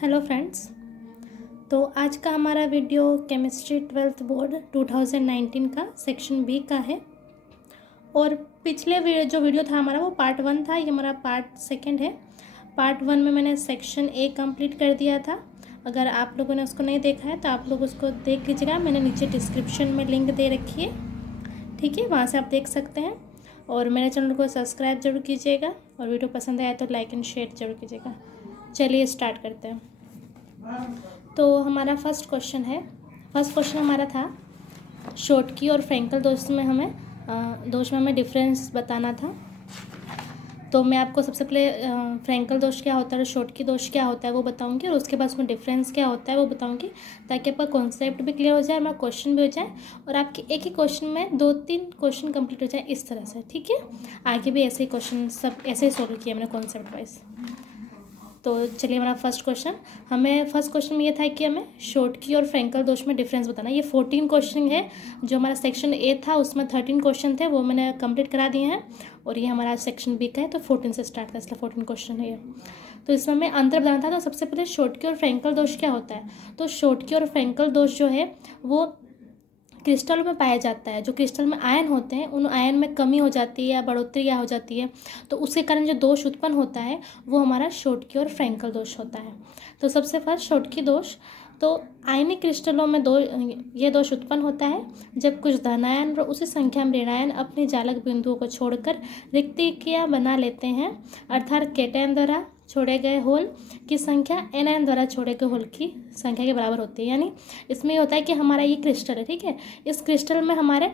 Hello friends. तो आज का हमारा वीडियो केमिस्ट्री 12th बोर्ड 2019 का सेक्शन बी का है। और पिछले जो वीडियो था हमारा वो पार्ट 1 था, ये हमारा पार्ट 2 है। पार्ट 1 में मैंने सेक्शन ए कंप्लीट कर दिया था। अगर आप लोगों ने उसको नहीं देखा है तो आप लोग उसको देख लीजिएगा, मैंने नीचे डिस्क्रिप्शन में लिंक दे रखी है, ठीक है, वहाँ से आप देख सकते हैं। और मेरे चैनल को सब्सक्राइब जरूर कीजिएगा और वीडियो पसंद आया तो लाइक एंड शेयर जरूर कीजिएगा। चलिए स्टार्ट करते हैं। तो हमारा फर्स्ट क्वेश्चन हमारा था शॉटकी और फ्रैंकल दोष में हमें डिफरेंस बताना था। तो मैं आपको सबसे पहले फ्रैंकल दोष क्या होता है और शॉटकी दोष क्या होता है वो बताऊंगी, और उसके बाद उसमें डिफरेंस क्या होता है वो बताऊंगी, ताकि आपका कॉन्सेप्ट भी क्लियर हो जाए, हमारा क्वेश्चन भी हो जाए और आपके एक ही क्वेश्चन में 2-3 क्वेश्चन कंप्लीट हो जाए इस तरह से, ठीक है। आगे भी ऐसे ही क्वेश्चन सब ऐसे ही सोल्व किया मैंने कॉन्सेप्ट वाइज। तो चलिए हमारा फर्स्ट क्वेश्चन में ये था कि हमें शॉटकी और फ्रैंकल दोष में डिफरेंस बताना। ये 14 क्वेश्चन है, जो हमारा सेक्शन ए था उसमें 13 क्वेश्चन थे, वो मैंने कंप्लीट करा दिए हैं। और ये हमारा सेक्शन बी का है तो 14 से स्टार्ट था, इसलिए 14 क्वेश्चन है ये। तो इसमें हमें अंतर बताना था। तो सबसे पहले शॉटकी और फ्रैंकल दोष क्या होता है। तो शॉटकी और फ्रैंकल दोष जो है वो क्रिस्टल में पाया जाता है। जो क्रिस्टल में आयन होते हैं उन आयन में कमी हो जाती है या बढ़ोतरी या हो जाती है, तो उसके कारण जो दोष उत्पन्न होता है वो हमारा शॉटकी और फ्रैंकल दोष होता है। तो सबसे फर्स्ट शॉटकी दोष। तो आयनिक क्रिस्टलों में ये दोष उत्पन्न होता है जब कुछ धनायन और उसी संख्या में ऋणायन अपनी जालक बिंदुओं को छोड़कर रिक्तियाँ बना लेते हैं, अर्थात केटायन द्वारा छोड़े गए होल की संख्या एनायन द्वारा छोड़े गए होल की संख्या के बराबर होती है। यानी इसमें ये होता है कि हमारा ये क्रिस्टल है, ठीक है, इस क्रिस्टल में हमारे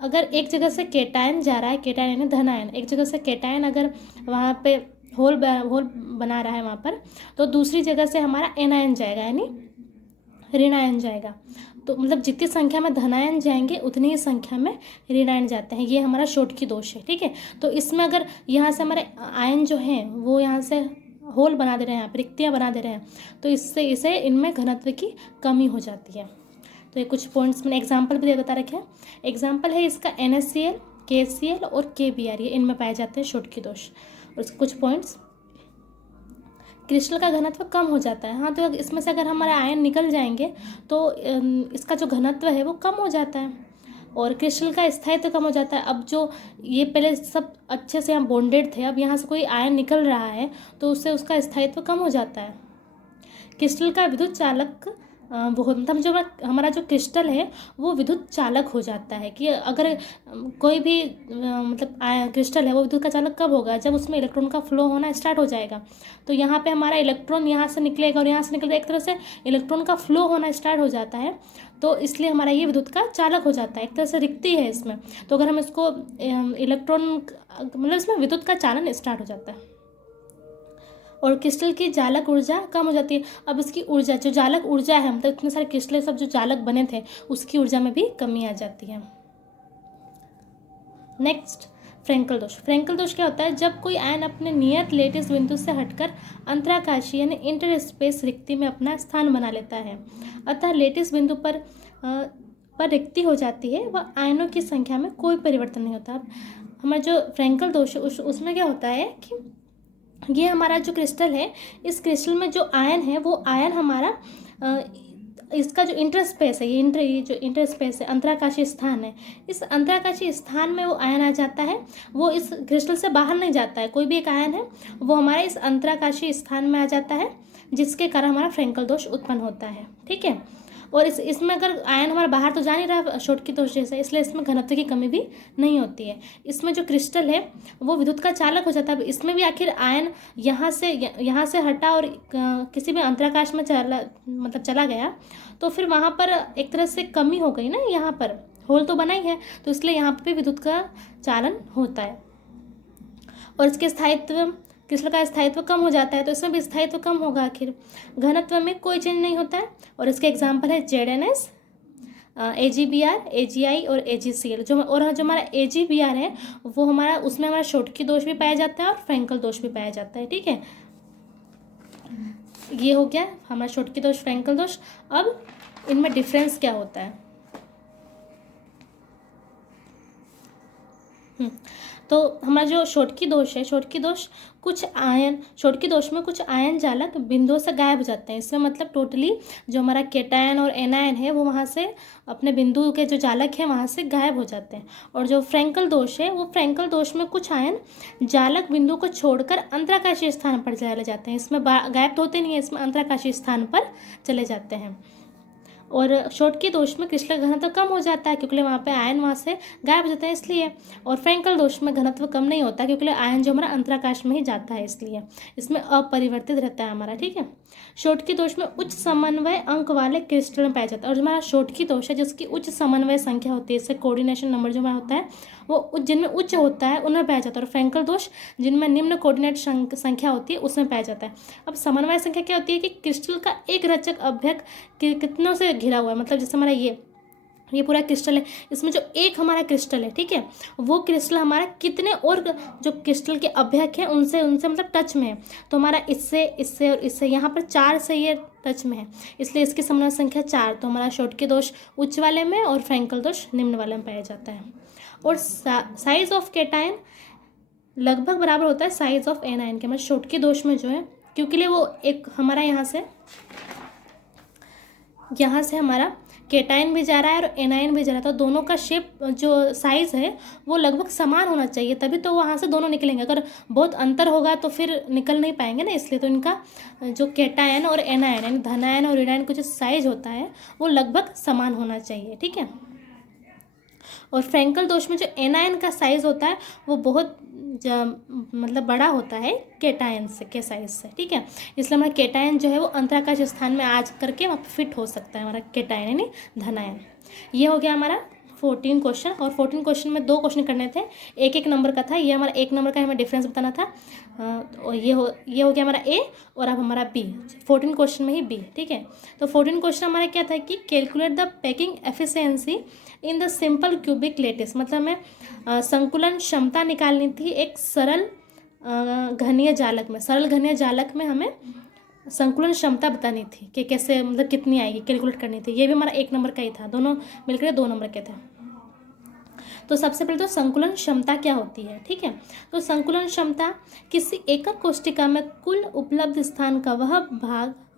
अगर एक जगह से केटायन जा रहा है, केटायन यानी धनायन, एक जगह से केटायन अगर वहाँ पे होल बना रहा है वहाँ पर, तो दूसरी जगह से हमारा एनायन जाएगा यानी ऋणायन जाएगा। तो मतलब जितनी संख्या में धनायन जाएंगे उतनी ही संख्या में ऋणायन जाते हैं। ये हमारा शॉटकी दोष है, ठीक है। तो इसमें अगर यहाँ से हमारे आयन जो हैं वो यहाँ से होल बना दे रहे हैं, यहाँ पर रिक्तियाँ बना दे रहे हैं, तो इसे इनमें घनत्व की कमी हो जाती है। तो ये कुछ पॉइंट्स मैंने एग्जाम्पल भी बता रखे हैं। एग्जाम्पल है इसका NaCl, KCl और KBr, ये इनमें पाए जाते हैं शॉटकी दोष। और इसके कुछ पॉइंट्स, क्रिस्टल का घनत्व कम हो जाता है। हाँ, तो इसमें से अगर हमारे आयन निकल जाएंगे तो इसका जो घनत्व है वो कम हो जाता है और क्रिस्टल का स्थायित्व कम हो जाता है। अब जो ये पहले सब अच्छे से यहाँ बॉन्डेड थे, अब यहाँ से कोई आयन निकल रहा है तो उससे उसका स्थायित्व कम हो जाता है। क्रिस्टल का विद्युत चालक वो मतलब जो हमारा जो क्रिस्टल है वो विद्युत चालक हो जाता है। कि अगर कोई भी मतलब क्रिस्टल है वो विद्युत का चालक कब होगा, जब उसमें इलेक्ट्रॉन का फ्लो होना स्टार्ट हो जाएगा। तो यहाँ पे हमारा इलेक्ट्रॉन यहाँ से निकलेगा और यहाँ से निकलेगा, एक तरह से इलेक्ट्रॉन का फ्लो होना स्टार्ट हो जाता है, तो इसलिए हमारा ये विद्युत का चालक हो जाता है। एक तरह से रिक्ति है इसमें, तो अगर हम इसको इलेक्ट्रॉन मतलब इसमें विद्युत का चालन स्टार्ट हो जाता है और क्रिस्टल की जालक ऊर्जा कम हो जाती है। अब इसकी ऊर्जा, जो जालक ऊर्जा है, मतलब इतने सारे क्रिस्टल सब जो जालक बने थे उसकी ऊर्जा में भी कमी आ जाती है। नेक्स्ट, फ्रैंकल दोष। फ्रैंकल दोष क्या होता है, जब कोई आयन अपने नियत लेटिस बिंदु से हटकर अंतराकाशीय यानी इंटर स्पेस रिक्ति में अपना स्थान बना लेता है, अतः लेटिस बिंदु पर रिक्ति हो जाती है, वह आयनों की संख्या में कोई परिवर्तन नहीं होता। हमारा जो फ्रैंकल दोष है उसमें क्या होता है कि ये हमारा जो क्रिस्टल है, इस क्रिस्टल में जो आयन है वो आयन हमारा इसका जो इंटरस्पेस है, ये जो इंटरस्पेस है, अंतराकाशीय स्थान है, इस अंतराकाशीय स्थान में वो आयन आ जाता है। वो इस क्रिस्टल से बाहर नहीं जाता है, कोई भी एक आयन है वो हमारे इस अंतराकाशीय स्थान में आ जाता है, जिसके कारण हमारा फ्रैंकल दोष उत्पन्न होता है, ठीक है। और इसमें अगर आयन हमारा बाहर तो जा नहीं रहा शॉटकी दोष जैसे, इसलिए इसमें घनत्व की कमी भी नहीं होती है। इसमें जो क्रिस्टल है वो विद्युत का चालक हो जाता है। इसमें भी आखिर आयन यहाँ से हटा और किसी भी अंतराकाश में चला गया, तो फिर वहाँ पर एक तरह से कमी हो गई ना, यहाँ पर होल तो बना ही है, तो इसलिए यहाँ पर भी विद्युत का चालन होता है और इसके स्थायित्व, क्रिस्टल का स्थायित्व कम हो जाता है, तो इसमें भी स्थायित्व कम होगा। आखिर घनत्व में कोई चेंज नहीं होता है। और इसके एग्जांपल है ZnS, AgBr, AgI और AgCl। जो हमारा AgBr है वो हमारा, उसमें हमारा शॉटकी दोष भी पाया जाता है और फ्रैंकल दोष भी पाया जाता है, ठीक है। ये हो गया हमारा शॉटकी दोष, फ्रैंकल दोष। अब इनमें डिफरेंस क्या होता है। तो हमारा जो शोटकी दोष है, शोटकी दोष में कुछ आयन जालक बिंदुओं से गायब हो जाते हैं। इसमें मतलब टोटली जो हमारा केटायन और एनायन है वो वहाँ से अपने बिंदु के जो जालक है वहाँ से गायब हो जाते हैं। और जो फ्रैंकल दोष है, वो फ्रैंकल दोष में कुछ आयन जालक बिंदु को छोड़कर अंतराकाशीय स्थान पर चले जाते हैं। इसमें गायब तो होते नहीं है, इसमें अंतराकाशीय स्थान पर चले जाते हैं। और शोटकी दोष में क्रिस्टल घनत्व कम हो जाता है क्योंकि वहाँ पे आयन वहाँ से गायब हो जाते हैं इसलिए। और फ्रैंकल दोष में घनत्व कम नहीं होता क्योंकि आयन जो हमारा अंतराकाश में ही जाता है इसलिए। इसमें अपरिवर्तित रहता है हमारा, ठीक है। शोटकी दोष में उच्च समन्वय अंक वाले क्रिस्टल में पाया जाता है। और जो हमारा शोटकी दोष है जिसकी उच्च समन्वय संख्या होती है, इससे कोऑर्डिनेशन नंबर जो हमारा होता है वो जिनमें उच्च होता है उनमें पाया जाता है। और फ्रैंकल दोष जिनमें निम्न कोऑर्डिनेट संख्या होती है उसमें पाया जाता है। अब समन्वय संख्या क्या होती है कि क्रिस्टल का एक रचक अभ्यक कितनों से घिरा हुआ है। मतलब जैसे हमारा ये पूरा क्रिस्टल है, इसमें जो एक हमारा क्रिस्टल है, ठीक है, वो क्रिस्टल हमारा कितने और जो क्रिस्टल के अभ्यक हैं उनसे मतलब टच में है। तो हमारा इससे और इससे यहाँ पर 4 से ये टच में है, इसलिए इसकी समन्वय संख्या 4। तो हमारा शोटकी दोष उच्च वाले में और फ्रैंकल दोष निम्न वाले में पाया जाता है। और साइज ऑफ केटायन लगभग बराबर होता है साइज ऑफ एनायन के। हमारे शोटकी दोष में जो है क्योंकि वो एक हमारा यहाँ से हमारा केटायन भी जा रहा है और एनायन भी जा रहा है, तो दोनों का शेप जो साइज़ है वो लगभग समान होना चाहिए, तभी तो वहाँ से दोनों निकलेंगे। अगर बहुत अंतर होगा तो फिर निकल नहीं पाएंगे ना, इसलिए तो इनका जो केटायन और एनायन यानी धनायन और ऋणायन का जो साइज होता है वो लगभग समान होना चाहिए, ठीक है। और फ्रैंकल दोष में जो एनायन का साइज़ होता है वो बहुत मतलब बड़ा होता है केटायन के साइज से, ठीक है। इसलिए हमारा केटायन जो है वो अंतराकाश स्थान में आज करके वहाँ फिट हो सकता है हमारा केटायन यानी धनायन। ये हो गया हमारा 14 क्वेश्चन। और 14 क्वेश्चन में 2 क्वेश्चन करने थे, एक नंबर का था। ये हमारा 1 नंबर का हमें डिफरेंस बताना था। और ये हो गया हमारा ए और अब हमारा बी। 14 क्वेश्चन में ही बी, ठीक है। तो 14 क्वेश्चन हमारा क्या था कि calculate the packing efficiency in the simple cubic lattice. मतलब हमें संकुलन क्षमता निकालनी थी एक सरल घनीय जालक में हमें संकुलन क्षमता बतानी थी कि कैसे मतलब कितनी आएगी, कैलकुलेट करनी थी। ये भी हमारा 1 नंबर का ही था, दोनों मिलकर 2 नंबर के थे। तो सबसे पहले तो संकुलन क्षमता क्या होती है, ठीक है। तो संकुलन क्षमता किसी एकक कोष्टिका में कुल उपलब्ध स्थान का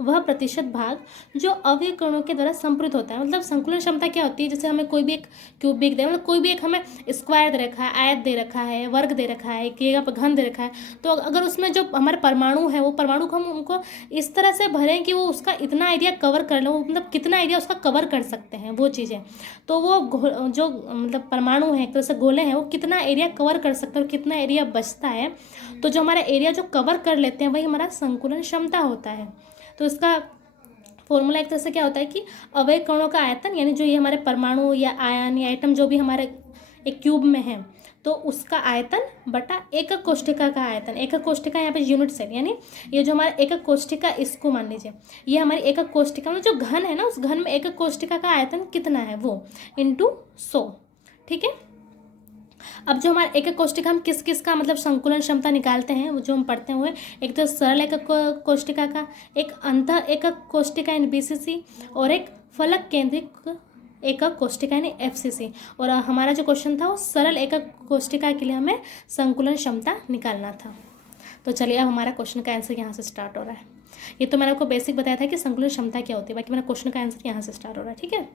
वह प्रतिशत भाग जो अवयवकणों के द्वारा संपूरित होता है। मतलब संकुलन क्षमता क्या होती है, जैसे हमें कोई भी एक क्यूबिक दे, मतलब कोई भी एक हमें स्क्वायर दे रखा है, आयत दे रखा है, वर्ग दे रखा है, एक जगह पर घन दे रखा है, तो अगर उसमें जो हमारे परमाणु है वो परमाणु को हम उनको इस तरह से भरें कि वो उसका इतना एरिया कवर कर ले, मतलब कितना एरिया उसका कवर कर सकते हैं वो चीज़ें, तो वो जो मतलब परमाणु है एक तरह से गोले हैं वो कितना एरिया कवर कर सकते हैं और कितना एरिया बचता है, तो जो हमारा एरिया जो कवर कर लेते हैं वही हमारा संकुलन क्षमता होता है। तो इसका फॉर्मूला एक तरह से क्या होता है कि अवयव कणों का आयतन, यानी जो ये हमारे परमाणु या आयन या एटम जो भी हमारे एक क्यूब में है तो उसका आयतन बटा एकक कोष्ठिका का आयतन। एकक कोष्ठिका यहाँ पे यूनिट सेल, यानी ये जो हमारा एकक कोष्ठिका, इसको मान लीजिए ये हमारी एकक कोष्ठिका में जो घन है ना, उस घन में एकक कोष्ठिका का आयतन कितना है वो इंटू 100, ठीक है। अब जो हमारे एकक कोष्ठिका हम किस किस का मतलब संकुलन क्षमता निकालते हैं वो जो हम पढ़ते हुए, एक तो सरल एकक कोष्ठिका का, एक अंतः एकक कोष्ठिका यानी बीसीसी, और एक फलक केंद्रित एकक कोष्ठिका यानी एफसीसी। और हमारा जो क्वेश्चन था वो सरल एकक कोष्ठिका के लिए हमें संकुलन क्षमता निकालना था। तो चलिए अब हमारा क्वेश्चन का आंसर यहाँ से स्टार्ट हो रहा है। ये तो मैंने आपको बेसिक बताया था कि संकुलन क्षमता क्या होती है, बाकी मेरा क्वेश्चन का आंसर यहाँ से स्टार्ट हो रहा है, ठीक है।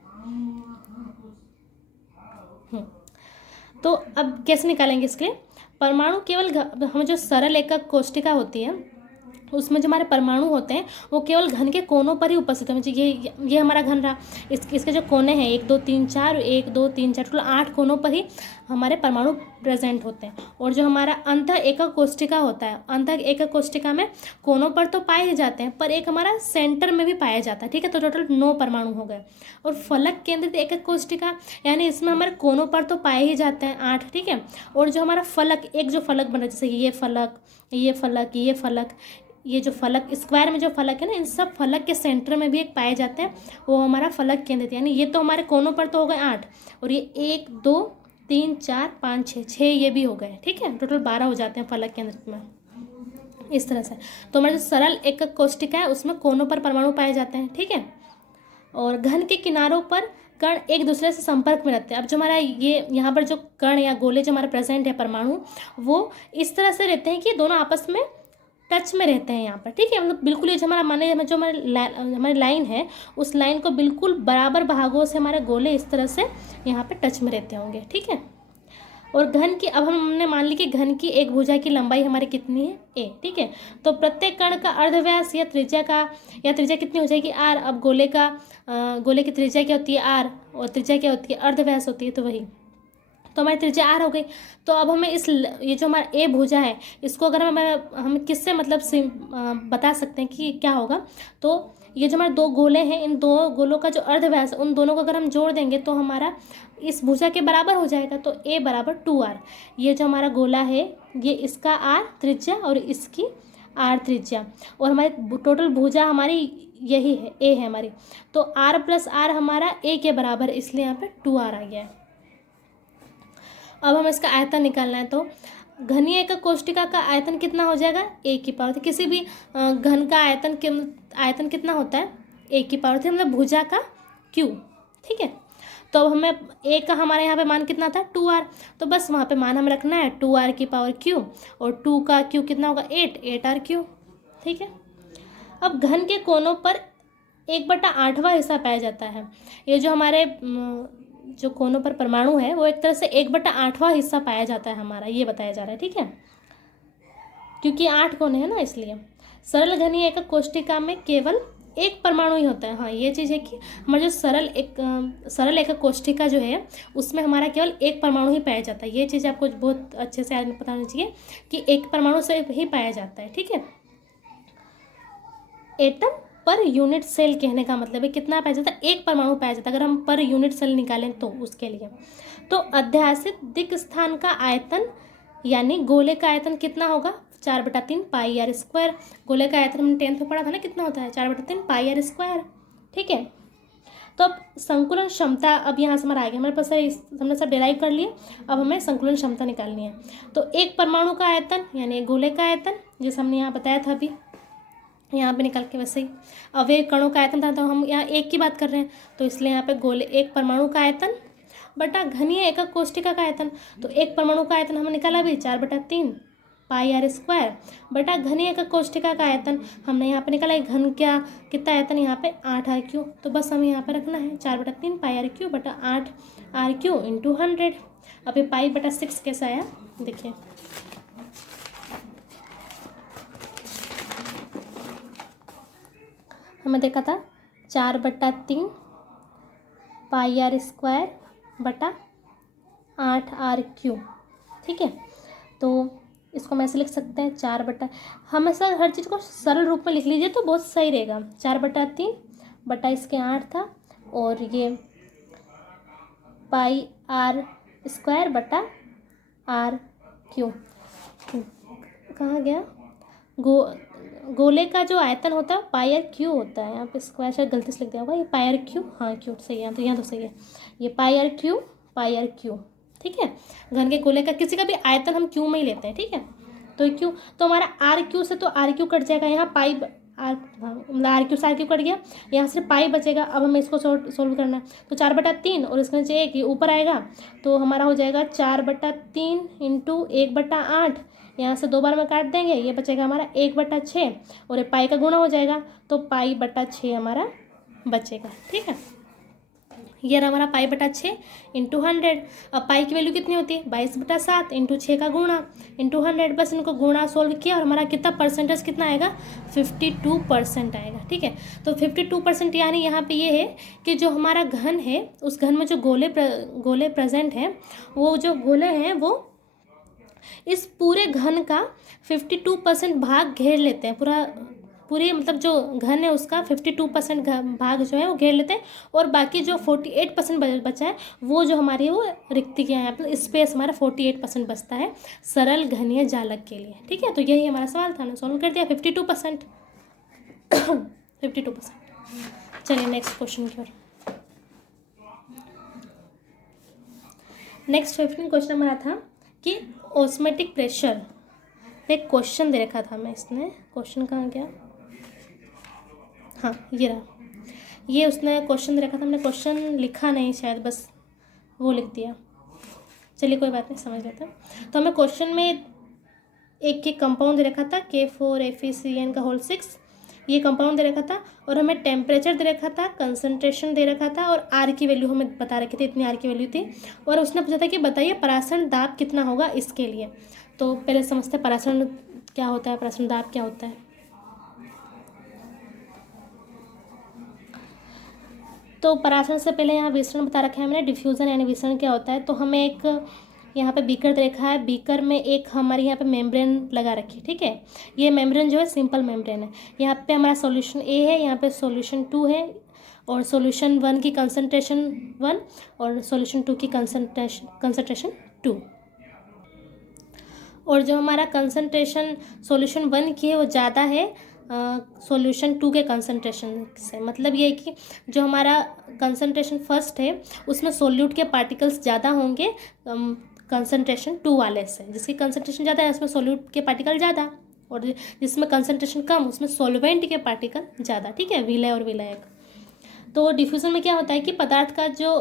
तो अब कैसे निकालेंगे इसके लिए, परमाणु केवल हम जो सरल एकक कोष्ठिका होती है उसमें जो हमारे परमाणु होते हैं वो केवल घन के कोनों पर ही उपस्थित होते हैं। ये हमारा घन रहा, इसके जो कोने हैं 1 2 3 4 1 2 3 4 टोटल 8 कोनों पर ही हमारे परमाणु प्रेजेंट होते हैं। और जो हमारा अंतः एकक कोष्ठिका होता है, अंतः एकक कोष्ठिका में कोनों पर तो पाए ही जाते हैं पर एक हमारा सेंटर में भी पाया जाता है, ठीक है। तो टोटल 9 परमाणु हो गए। और फलक केंद्रित एकक कोष्ठिका यानी इसमें हमारे कोनों पर तो पाए ही जाते हैं 8, ठीक है। और जो हमारा फलक, एक जो फलक बना जैसे ये फलक, ये फलक, ये फलक, ये जो फलक स्क्वायर में जो फलक है ना, इन सब फलक के सेंटर में भी एक पाए जाते हैं, वो हमारा फलक केंद्रित, यानी ये तो हमारे कोनों पर तो हो गए 8 और ये 1 2 3 4 5 6 ये भी हो गए, ठीक है। टोटल 12 हो जाते हैं फलक केंद्रित में, इस तरह से। तो हमारा जो सरल एकक कोष्ठिका है उसमें कोनों पर परमाणु पाए जाते हैं, ठीक है। और घन के किनारों पर कण एक दूसरे से संपर्क में रहते हैं। अब जो हमारा ये यहाँ पर जो कण या गोले जो हमारे प्रेजेंट है परमाणु, वो इस तरह से रहते हैं कि दोनों आपस में टच में रहते हैं यहाँ पर, ठीक है। मतलब बिल्कुल ये जो हमारा माने जो हमारी लाइन है, उस लाइन को बिल्कुल बराबर भागों से हमारे गोले इस तरह से यहाँ पे टच में रहते होंगे, ठीक है। और घन की, अब हमने मान ली कि घन की एक भुजा की लंबाई हमारी कितनी है, a, ठीक है। तो प्रत्येक कण का अर्धव्यास या त्रिज्या कितनी हो जाएगी, r। अब गोले की त्रिज्या क्या होती है, r, और त्रिज्या क्या होती है, अर्धव्यास होती है, तो वही, तो हमारी त्रिज्या r हो गई। तो अब हमें ये जो हमारा a भुजा है, इसको अगर हम किससे मतलब बता सकते हैं कि क्या होगा, तो ये जो हमारे दो गोले हैं, इन दो गोलों का जो अर्धव्यास है, उन दोनों को अगर हम जोड़ देंगे तो हमारा इस भुजा के बराबर हो जाएगा। तो a बराबर 2r। ये जो हमारा गोला है, ये इसका r त्रिज्या और इसकी r त्रिज्या, और हमारी टोटल भुजा हमारी यही है, a है हमारी। तो r प्लस r हमारा a के बराबर, इसलिए यहाँ पे 2r आ गया है। अब हम इसका आयतन निकालना है, तो घनीय एकक कोष्टिका का आयतन कितना हो जाएगा, a की पावर, किसी भी घन का आयतन कितना होता है, a की पावर, मतलब भुजा का q, ठीक है। तो अब हमें a का हमारे यहाँ पे मान कितना था, 2r, तो बस वहाँ पे मान हमें रखना है 2r की पावर q, और 2 का q कितना होगा, 8r q, ठीक है। अब घन के कोनों पर 1/8वां हिस्सा पाया जाता है। ये जो हमारे जो कोनों पर परमाणु है, वो एक तरह से 1/8वां हिस्सा पाया जाता है हमारा, ये बताया जा रहा है, ठीक है, क्योंकि 8 कोने हैं ना, इसलिए। सरल घनीय एकक कोष्टिका में केवल एक परमाणु ही होता है। हाँ, ये चीज़ है कि हमारा जो सरल एकक कोष्टिका जो है, उसमें हमारा केवल एक परमाणु ही पाया जाता है। ये चीज़ आपको बहुत अच्छे से पता होना चाहिए कि एक परमाणु से ही पाया जाता है, ठीक है। एटम पर यूनिट सेल कहने का मतलब है कितना पाया जाता है, एक परमाणु पाया जाता है। अगर हम पर यूनिट सेल निकालें तो उसके लिए, तो अध्यासित दिक् स्थान का आयतन यानी गोले का आयतन कितना होगा, 4/3 पाई आर स्क्वायर। गोले का आयतन हमने 10th में पढ़ा था ना, कितना होता है, 4/3 पाई आर स्क्वायर, ठीक है। तो अब संकुलन क्षमता, अब यहाँ से हमारा आ गया, हमारे पास हमने सब डिराइव कर लिए। अब हमें संकुलन क्षमता निकालनी है। तो एक परमाणु का आयतन यानी गोले का आयतन, जैसे हमने यहाँ बताया था अभी, यहाँ पे निकाल के वैसे ही। अब एक कणों का आयतन था, तो हम यहाँ एक की बात कर रहे हैं, तो इसलिए यहाँ पे गोले एक परमाणु का आयतन बटा घनीय एकक कोष्टिका का आयतन। तो एक परमाणु का आयतन हमने निकाला भी 4/3 पाई आर स्क्वायर, बटा घनीय एकक कोष्टिका का आयतन हमने यहाँ पे निकाला। घन क्या कितना आयतन यहाँ पे 8r क्यू, तो बस हमें यहाँ पे रखना है 4/3 पाई आर क्यू बटा 8r क्यू इंटू 100। अब ये पाई बटा 6 कैसा आया, देखिए, हमें देखा था 4/3 पाई आर स्क्वायर बटा 8r क्यू, ठीक है। तो इसको हम ऐसे लिख सकते हैं 4 हमेशा हर चीज़ को सरल रूप में लिख लीजिए तो बहुत सही रहेगा। 4/3 बटा इसके 8 था, और ये पाई आर स्क्वायर बटा आर क्यू, कहाँ गया, गोले का जो आयतन होता है पाई आर क्यू होता है। यहाँ पे स्क्वायर शायद गलती से लिख दिया होगा, ये पाई आर क्यू, हाँ क्यू सही है, तो यहाँ तो सही है, ये पाई आर क्यू, ठीक है। घन के गोले का किसी का भी आयतन हम क्यू में ही लेते हैं, ठीक है। तो क्यू, तो हमारा आर क्यू से तो आर क्यू कट जाएगा, यहाँ पाई आर, मतलब आर क्यू से आर क्यू कट गया, यहाँ से पाई बचेगा। अब हमें इसको सोल्व करना है, तो 4/3 और इसके नीचे 1 ये ऊपर आएगा, तो हमारा हो जाएगा 4/3 इंटू 1/8, यहाँ से 2 बार में काट देंगे, ये बचेगा हमारा 1/6, और ये पाई का गुणा हो जाएगा, तो पाई बटा 6 हमारा बचेगा, ठीक है। ये रहा हमारा पाई बटा 6 इंटू 100। अब पाई की वैल्यू कितनी होती है, 22/7 इंटू 6 का गुणा इंटू 100, बस इनको गुणा सोल्व किया, और हमारा कितना परसेंटेज कितना आएगा, 52% आएगा, ठीक है। तो 52% यानी यहाँ पे ये है कि जो हमारा घन है, उस घन में जो गोले प्रेजेंट हैं, वो जो गोले हैं वो इस पूरे घन का 52% भाग घेर लेते हैं। पूरे मतलब जो घन है उसका 52% भाग जो है वो घेर लेते हैं, और बाकी जो 48% बचा है, वो जो हमारी वो रिक्तियाँ हैं, मतलब स्पेस हमारा 48% बचता है सरल घनीय जालक के लिए, ठीक है। तो यही हमारा सवाल था, हमने सॉल्व कर दिया 52%। 52%। चलिए नेक्स्ट क्वेश्चन की ओर। नेक्स्ट 15 क्वेश्चन हमारा था कि ऑस्मेटिक प्रेशर पे क्वेश्चन दे रखा था मैं, इसने क्वेश्चन कहाँ गया, हाँ ये रहा, ये उसने क्वेश्चन दे रखा था, हमने क्वेश्चन लिखा नहीं शायद, बस वो लिख दिया। चलिए कोई बात नहीं, समझ लेते हैं। तो हमें क्वेश्चन में एक कंपाउंड दे रखा था K4FeCN का होल 6, ये कंपाउंड दे रखा था, और हमें टेम्परेचर दे रखा था, कंसंट्रेशन दे रखा था, और आर की वैल्यू हमें बता रखी थी, इतनी आर की वैल्यू थी। और उसने पूछा था कि बताइए परासरण दाब कितना होगा इसके लिए। तो पहले समझते हैं परासरण क्या होता है, परासरण दाब क्या होता है। तो परासरण से पहले यहाँ विसरण बता रखा है हमने, डिफ्यूज़न यानी विसरण क्या होता है। तो हमें एक यहाँ पे बीकर देखा है, बीकर में एक हमारे यहाँ पे मेम्ब्रेन लगा रखी है, ठीक है। ये मेम्ब्रेन जो है सिंपल मेम्ब्रेन है। यहाँ पे हमारा सॉल्यूशन ए है, यहाँ पे सॉल्यूशन 2 है, और सॉल्यूशन 1 की कंसंट्रेशन 1 और सॉल्यूशन 2 की कंसंट्रेशन 2। और जो हमारा कंसंट्रेशन सॉल्यूशन 1 की है वो ज़्यादा है सॉल्यूशन 2 के कंसंट्रेशन से। मतलब ये है कि जो हमारा कंसंट्रेशन फर्स्ट है उसमें सोल्यूट के पार्टिकल्स ज़्यादा होंगे कंसंट्रेशन 2 वाले से। जिसकी कंसंट्रेशन ज़्यादा है उसमें सोल्यूट के पार्टिकल ज़्यादा, और जिसमें कंसंट्रेशन कम उसमें सॉल्वेंट के पार्टिकल ज़्यादा, ठीक है, विलय और विलायक। तो डिफ्यूज़न में क्या होता है कि पदार्थ का जो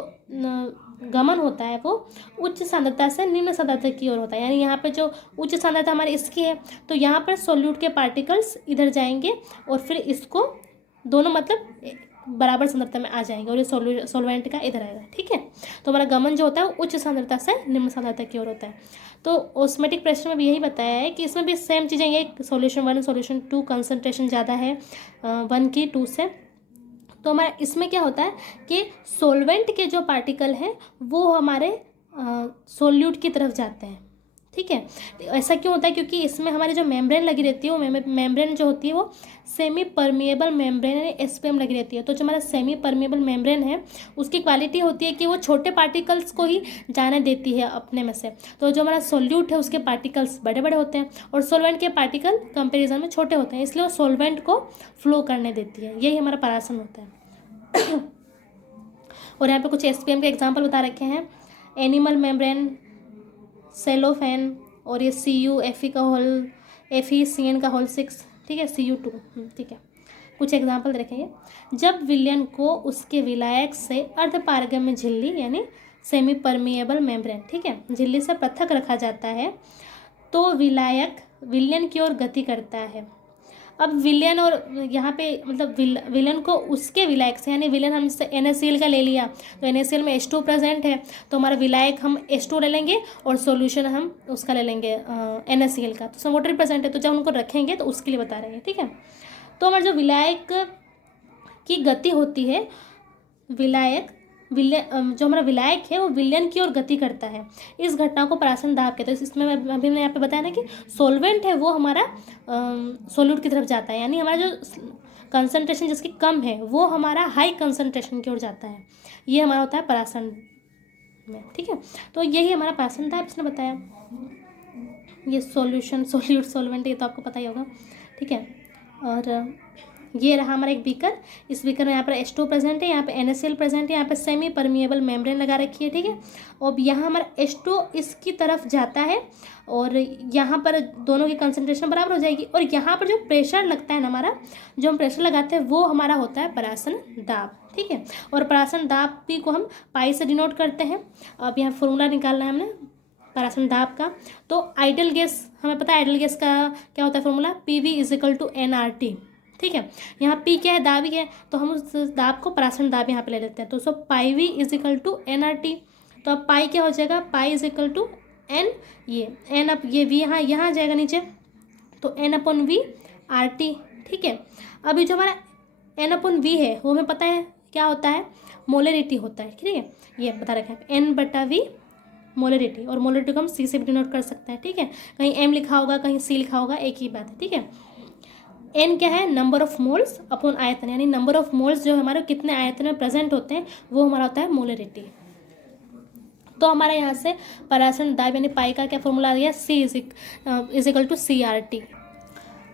गमन होता है वो उच्च सांद्रता से निम्न सांद्रता की ओर होता है। यानी यहाँ पे जो उच्च सांद्रता हमारी इसकी है तो यहाँ पर सोल्यूट के पार्टिकल्स इधर जाएंगे और फिर इसको दोनों मतलब बराबर सांद्रता में आ जाएंगे, और ये सॉल्वेंट का इधर आएगा, ठीक है। तो हमारा गमन जो होता है वो उच्च सांद्रता से निम्न सांद्रता की ओर होता है। तो ऑस्मेटिक प्रश्न में भी यही बताया है कि इसमें भी सेम चीज़ें, ये सॉल्यूशन 1 सॉल्यूशन 2 कंसंट्रेशन ज़्यादा है 1 की 2 से। तो हमारा इसमें क्या होता है कि सॉल्वेंट के जो पार्टिकल हैं वो हमारे सोल्यूट की तरफ जाते हैं, ठीक है। ऐसा क्यों होता है, क्योंकि इसमें हमारी जो मेम्ब्रेन लगी रहती है वो मेम्ब्रेन जो होती है वो सेमी परमिएबल मेम्ब्रेन यानी SPM लगी रहती है। तो जो हमारा सेमी परमिएबल मेम्ब्रेन है उसकी क्वालिटी होती है कि वो छोटे पार्टिकल्स को ही जाने देती है अपने में से। तो जो हमारा सोल्यूट है उसके पार्टिकल्स बड़े बड़े होते हैं और सोल्वेंट के पार्टिकल कंपेरिजन में छोटे होते हैं, इसलिए वो सोल्वेंट को फ्लो करने देती है। यही हमारा परासरण होता है। और यहाँ पे कुछ SPM के एग्जाम्पल बता रखे हैं, एनिमल मेम्ब्रेन, सेलोफेन, और ये CuFe का होल FeCN का होल 6, ठीक है, Cu2, ठीक है। कुछ एग्जाम्पल देखेंगे। जब विलयन को उसके विलायक से अर्धपारगम्य झिल्ली यानी सेमी परमिएबल मेम्ब्रेन, ठीक है, झिल्ली से पृथक रखा जाता है तो विलायक विलयन की ओर गति करता है। अब विलयन और यहाँ पे मतलब विलयन को उसके विलायक से, यानी विलयन हम जैसे NaCl का ले लिया तो NaCl में H2 प्रेजेंट है तो हमारा विलायक हम H2 ले लेंगे और सॉल्यूशन हम उसका ले लेंगे NaCl का, तो उसमें वाटर प्रेजेंट है तो जब उनको रखेंगे तो उसके लिए बता रहे हैं, ठीक है। तो हमारा जो विलायक की गति होती है, जो हमारा विलायक है वो विलयन की ओर गति करता है, इस घटना को परासरण दाब कहते हैं। इसमें अभी मैंने यहाँ पे बताया ना कि सोल्वेंट है वो हमारा सोल्यूट की तरफ जाता है, यानी हमारा जो कंसंट्रेशन जिसकी कम है वो हमारा हाई कंसंट्रेशन की ओर जाता है। ये हमारा होता है परासरण में, ठीक है। तो यही हमारा परासरण दाब इसने बताया। ये सॉल्यूशन सोल्यूट सॉल्वेंट ये तो आपको पता ही होगा, ठीक है। और ये रहा हमारा एक बीकर, इस बीकर में यहाँ पर H2 प्रेजेंट है, यहाँ पे NaCl प्रेजेंट है, यहाँ पे सेमी परमिएबल मेम्ब्रेन लगा रखी है, ठीक है। और यहाँ हमारा H2 इसकी तरफ जाता है और यहाँ पर दोनों की कंसंट्रेशन बराबर हो जाएगी, और यहाँ पर जो प्रेशर लगता है ना हमारा, जो हम प्रेशर लगाते हैं वो हमारा होता है परासरण दाब, ठीक है। और परासरण दाब भी को हम पाई से डिनोट करते हैं। अब यहाँ फॉर्मूला निकालना है हमने परासरण दाब का। तो आइडल गैस हमें पता है, आइडल गैस का क्या होता है फॉर्मूला, PV = nRT, ठीक है। यहाँ P क्या है, दाब ही है, तो हम उस दाब को परासरण दाब यहाँ पे ले लेते हैं। तो सो पाई V = nRT। तो अब पाई क्या हो जाएगा, पाई = n, ये n अब ये V यहाँ आ जाएगा नीचे, तो n/V RT, ठीक है। अभी जो हमारा n/V है वो हमें पता है क्या होता है, मोलरिटी होता है, ठीक है। ये बता रखा है n/V मोलरिटी, और मोलरिटी को हम C से भी डिनोट कर सकते हैं, ठीक है। कहीं M लिखा होगा कहीं C लिखा होगा, एक ही बात है, ठीक है। n क्या है, नंबर ऑफ मोल्स अपॉन आयतन, यानी नंबर ऑफ मोल्स जो हमारे कितने आयतन में प्रेजेंट होते हैं वो हमारा होता है मोलरिटी। तो हमारे यहाँ से परासरण दाब यानी पाई का क्या फॉर्मूला आ गया, C = CRT।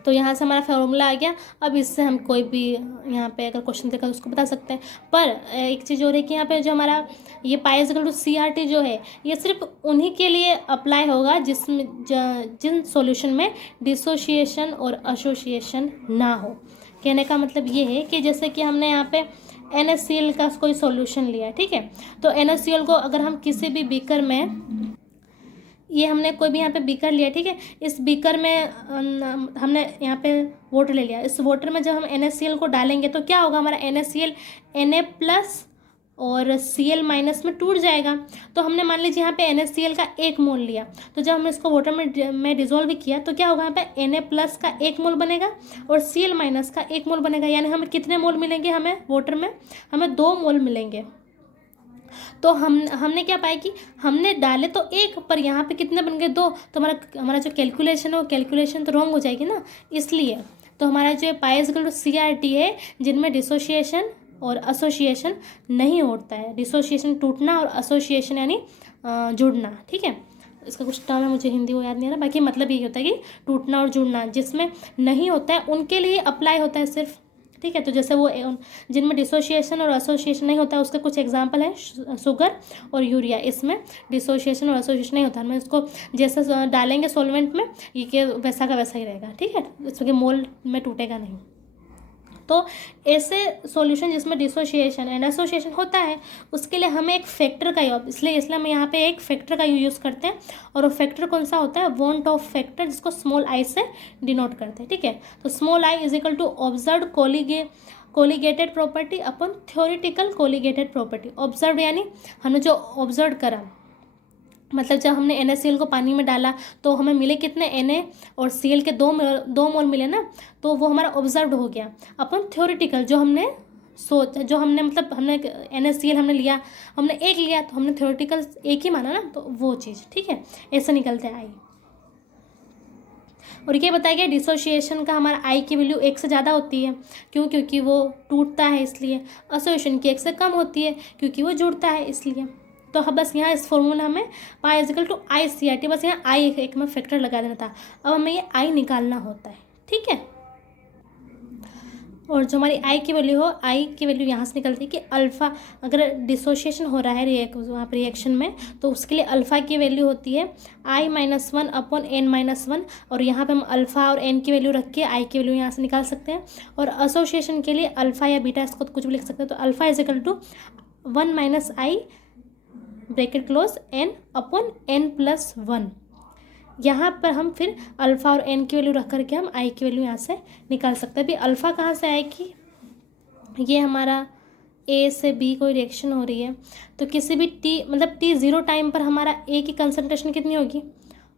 तो यहाँ से हमारा फॉर्मूला आ गया। अब इससे हम कोई भी यहाँ पे अगर क्वेश्चन देखा तो उसको बता सकते हैं। पर एक चीज़ और है कि यहाँ पे जो हमारा ये पाई = CRT जो है ये सिर्फ उन्हीं के लिए अप्लाई होगा जिन सॉल्यूशन में डिसोशिएशन और एसोसिएशन ना हो। कहने का मतलब ये है कि जैसे कि हमने यहाँ पे NaCl का कोई सॉल्यूशन लिया, ठीक है। तो NaCl को अगर हम किसी भी बीकर में, ये हमने कोई भी यहाँ पे बीकर लिया, ठीक है। इस बीकर में हमने यहाँ पे वाटर ले लिया। इस वाटर में जब हम NaCl को डालेंगे तो क्या होगा, हमारा NaCl Na+ और Cl- में टूट जाएगा। तो हमने मान लीजिए यहाँ पे NaCl का 1 मोल लिया, तो जब हमने इसको वाटर में डिजोल्व किया तो क्या होगा, यहाँ पे Na+ का 1 मोल बनेगा और Cl- का 1 मोल बनेगा। यानी हमें कितने मोल मिलेंगे, हमें वाटर में हमें 2 मोल मिलेंगे। तो हमने क्या पाया कि हमने डाले तो 1, पर यहाँ पे कितने बन गए, 2। तो हमारा जो कैलकुलेशन है वो कैलकुलेशन तो रॉन्ग हो जाएगी ना, इसलिए। तो हमारा जो पाई CRT है, जिनमें डिसोशिएशन और एसोसिएशन नहीं होता है। डिसोसिएशन टूटना और एसोसिएशन यानी जुड़ना, ठीक है। इसका कुछ टर्म है, मुझे हिंदी वो याद नहीं आ रहा, बाकी मतलब यही होता है कि टूटना और जुड़ना जिसमें नहीं होता है उनके लिए अप्लाई होता है सिर्फ, ठीक है। तो जैसे वो जिनमें डिसोशिएशन और एसोसिएशन नहीं होता है उसके कुछ एग्जांपल हैं, शुगर और यूरिया। इसमें डिसोशिएशन और एसोसिएशन नहीं होता है, हम इसको जैसे डालेंगे सॉल्वेंट में, ये कि वैसा का वैसा ही रहेगा, ठीक है। इसमें मोल में टूटेगा नहीं। तो ऐसे सॉल्यूशन जिसमें डिसोशिएशन एंड एसोसिएशन होता है, उसके लिए हमें एक फैक्टर का इसलिए हम यहाँ पे एक फैक्टर का यूज़ करते हैं। और वो फैक्टर कौन सा होता है, वॉन्ट ऑफ फैक्टर, जिसको स्मॉल आई से डिनोट करते हैं, ठीक है। तो small i is equal to observe colligative property upon theoretical colligative property. Observe यानी हमने जो ऑब्जर्व करा, मतलब जब हमने NaCl को पानी में डाला तो हमें मिले कितने, Na और Cl के 2 मोल मिले ना, तो वो हमारा ऑब्जर्व हो गया। अपन थ्योरेटिकल जो हमने जो हमने मतलब हमने NaCl हमने लिया, हमने 1 लिया, तो हमने थ्योरेटिकल 1 ही माना ना, तो वो चीज़, ठीक है। ऐसे निकलते आई। और ये बताया गया डिसोशिएशन का हमारा आई की वैल्यू 1 से ज़्यादा होती है, क्योंकि वो टूटता है इसलिए। एसोसिएशन की 1 से कम होती है क्योंकि वो जुड़ता है इसलिए। तो हम बस यहाँ इस फॉर्मूला में pi is equal to ICRT, बस यहाँ आई एक में फैक्टर लगा देना था। अब हमें ये आई निकालना होता है, ठीक है। और जो हमारी आई की वैल्यू हो, आई की वैल्यू यहाँ से निकलती है कि अल्फ़ा, अगर डिसोशिएशन हो रहा है वहाँ पर रिएक्शन में, तो उसके लिए अल्फ़ा की वैल्यू होती है I-1/N-1। और यहाँ पे हम अल्फ़ा और एन की वैल्यू रख के आई की वैल्यू यहाँ से निकाल सकते हैं। और एसोसिएशन के लिए अल्फ़ा या बीटा, इसको कुछ भी लिख सकते हैं। तो alpha is equal to 1 - I bracket close N/N+1। यहाँ पर हम फिर अल्फ़ा और एन की वैल्यू रख करके हम आई की वैल्यू यहाँ से निकाल सकते हैं। अभी अल्फ़ा कहाँ से आएगी, ये हमारा A से B कोई रिएक्शन हो रही है, तो किसी भी T0 टाइम पर हमारा A की कंसनट्रेशन कितनी होगी,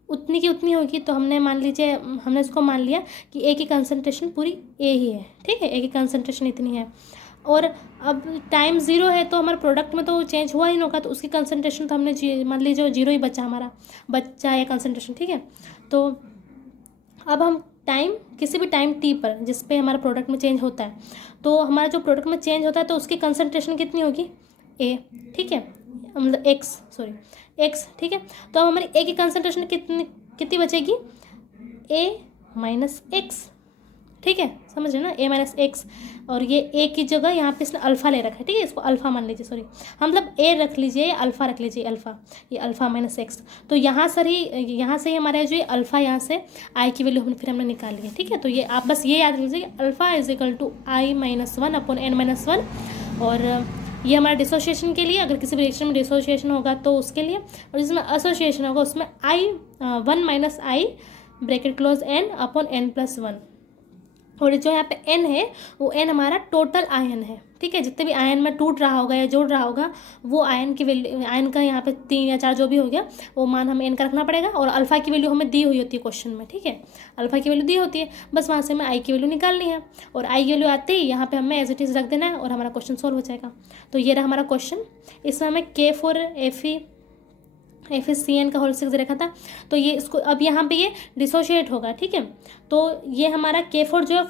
उतनी की उतनी होगी। तो हमने मान लीजिए, हमने इसको मान लिया कि A की कंसनट्रेशन पूरी A ही है, ठीक है। A की कंसनट्रेशन इतनी है। और अब टाइम 0 है तो हमारे प्रोडक्ट में तो चेंज हुआ ही नहीं होगा, तो उसकी कंसनट्रेशन तो हमने मान लीजिए 0 ही बचा, हमारा बच्चा या कंसनट्रेशन, ठीक है। तो अब हम किसी भी टाइम T पर जिस पे हमारा प्रोडक्ट में चेंज होता है, तो हमारा जो प्रोडक्ट में चेंज होता है तो उसकी कंसनट्रेशन कितनी होगी, A, ठीक है, मतलब X, ठीक है। तो अब हमारी A की कंसनट्रेशन कितनी बचेगी, A-X, ठीक है, समझ रहे ना, A-X। और ये A की जगह यहाँ पे इसने अल्फ़ा ले रखा है, ठीक है, इसको अल्फ़ा मान लीजिए, सॉरी, मतलब A रख लीजिए या अल्फ़ा रख लीजिए, अल्फ़ा, ये अल्फ़ा-X। तो यहाँ से ही हमारा जो ये अल्फ़ा, यहाँ से I की वैल्यू फिर हमने निकाली है, ठीक है। तो ये आप बस ये याद लीजिए कि alpha is equal to I-1/N-1। और ये हमारा डिसोशिएशन के लिए, अगर किसी भी रिएक्शन में डिसोशिएशन होगा तो उसके लिए, और जिसमें एसोसिएशन होगा उसमें 1 - I ब्रैकेट क्लोज N/N+1। और जो यहाँ पे N है वो N हमारा टोटल आयन है, ठीक है। जितने भी आयन में टूट रहा होगा या जोड़ रहा होगा, वो आयन की वैल्यू, आयन का यहाँ पे 3 या 4 जो भी हो गया, वो मान हमें N का रखना पड़ेगा। और अल्फ़ा की वैल्यू हमें दी हुई होती है क्वेश्चन में, ठीक है, अल्फ़ा की वैल्यू दी होती है, बस वहाँ से हमें आई की वैल्यू निकालनी है। और आई की वैल्यू आते ही यहाँ पर हमें एज इट इज़ रख देना है और हमारा क्वेश्चन सॉल्व हो जाएगा। तो ये रहा हमारा क्वेश्चन। इसमें हमें FeCN का होल 6 रखा था, तो ये इसको अब यहाँ पे ये डिसोशिएट होगा, ठीक है। तो ये हमारा K4 जो है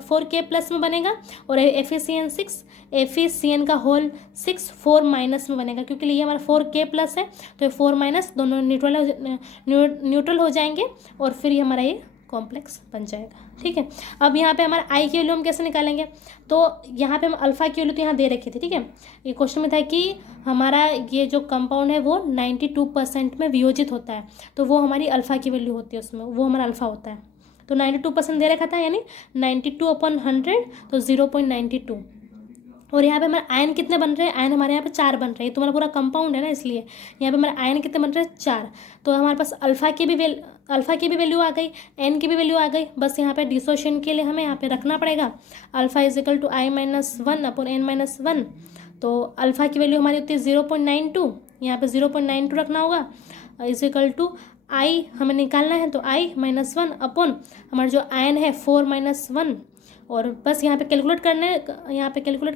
4K+ में बनेगा, और FeCN का होल 6 4- में बनेगा, क्योंकि ये हमारा 4K+ है, तो ये 4- दोनों न्यूट्रल हो जाएंगे, और फिर ये हमारा ये कॉम्प्लेक्स बन जाएगा, ठीक है। अब यहाँ पे हमारा आई की वैल्यू हम कैसे निकालेंगे, तो यहाँ पे हम अल्फ़ा की वैल्यू तो यहाँ दे रखी थी, ठीक है। ये क्वेश्चन में था कि हमारा ये जो कंपाउंड है वो 92% में वियोजित होता है, तो वो हमारी अल्फ़ा की वैल्यू होती है, उसमें वो हमारा अल्फ़ा होता है। तो 92% दे रखा था, यानी 92/100, तो 0.92। और यहाँ पे हमारे आयन कितने बन रहे हैं, आयन हमारे यहाँ पे 4 बन रहे हैं, तो हमारा पूरा कंपाउंड है ना, इसलिए यहाँ पे हमारे आयन कितने बन रहे हैं 4। तो हमारे पास अल्फा की भी वैल्यू आ गई, एन की भी वैल्यू आ गई। बस यहाँ पे डिसोसिएशन के लिए हमें यहाँ पे रखना पड़ेगा alpha is equal to I-1/n-1। तो अल्फा की वैल्यू हमारी होती है 0.92, यहाँ पे 0.92 रखना होगा, इज इक्वल टू आई हमें निकालना है, तो I-1 अपॉन हमारा जो आयन है 4-1। और बस यहाँ पे कैलकुलेट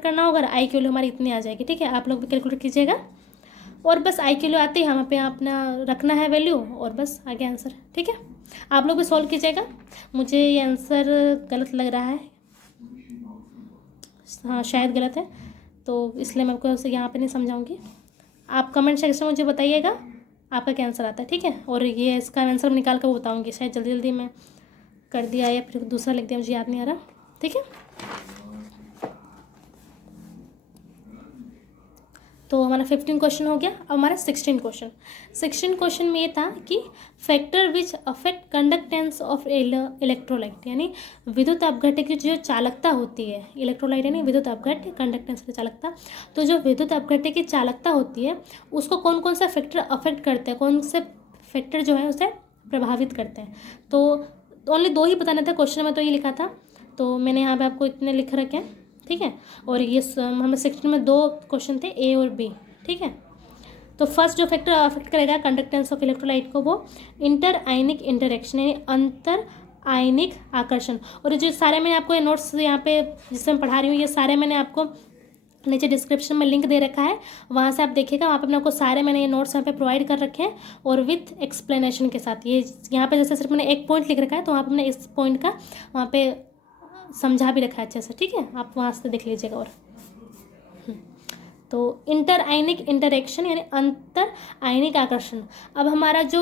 करना होगा, आई की वैल्यू हमारी इतनी आ जाएगी। ठीक है, आप लोग भी कैलकुलेट कीजिएगा, और बस आई की वैल्यू आती है हम पे अपना रखना है वैल्यू, और बस आगे आंसर। ठीक है, आप लोग भी सॉल्व कीजिएगा। मुझे ये आंसर गलत लग रहा है, हाँ शायद गलत है, तो इसलिए मैं आपको यहाँ पे नहीं समझाऊंगी। आप कमेंट सेक्शन में मुझे बताइएगा आपका क्या आंसर आता है। ठीक है, और ये इसका आंसर निकाल कर बताऊँगी, शायद जल्दी मैं कर दिया या फिर दूसरा लिख दिया, मुझे याद नहीं आ रहा। ठीक है, तो हमारा 15 क्वेश्चन हो गया। अब हमारा 16 क्वेश्चन में ये था कि factor which affect conductance of electrolyte, यानी विद्युत अपघट्य की जो चालकता होती है, इलेक्ट्रोलाइट यानी विद्युत अपघट्य, कंडक्टेंस की चालकता, तो जो विद्युत अपघट्य की चालकता होती है उसको कौन कौन सा फैक्टर अफेक्ट करते हैं, कौन से फैक्टर जो है उसे प्रभावित करते हैं। तो ओनली 2 ही बताने थे क्वेश्चन में, तो ये लिखा था, तो मैंने यहाँ पे आपको इतने लिख रखे हैं। ठीक है, और ये हमें 16 में 2 क्वेश्चन थे, ए और बी। ठीक है, तो फर्स्ट जो फैक्टर अफेक्ट करेगा कंडक्टेंस ऑफ इलेक्ट्रोलाइट को, वो इंटर आयनिक इंटरेक्शन यानी अंतर आयनिक आकर्षण। और ये जो सारे मैंने आपको ये नोट्स यहाँ पे जिससे मैं पढ़ा रही हूँ, ये सारे मैंने आपको नीचे डिस्क्रिप्शन में लिंक दे रखा है, वहाँ से आप देखिएगा। वहाँ पे मैंने आपको सारे मैंने ये नोट्स यहाँ पे प्रोवाइड कर रखे हैं, और विथ एक्सप्लेनेशन के साथ। ये यहाँ पे जैसे सिर्फ मैंने एक पॉइंट लिख रखा है, तो वहाँ पे मैंने इस पॉइंट का वहाँ पे समझा भी रखा है अच्छे से। ठीक है, आप वहाँ से देख लीजिएगा। और तो इंटर आयनिक इंटरेक्शन यानी अंतर आयनिक आकर्षण। अब हमारा जो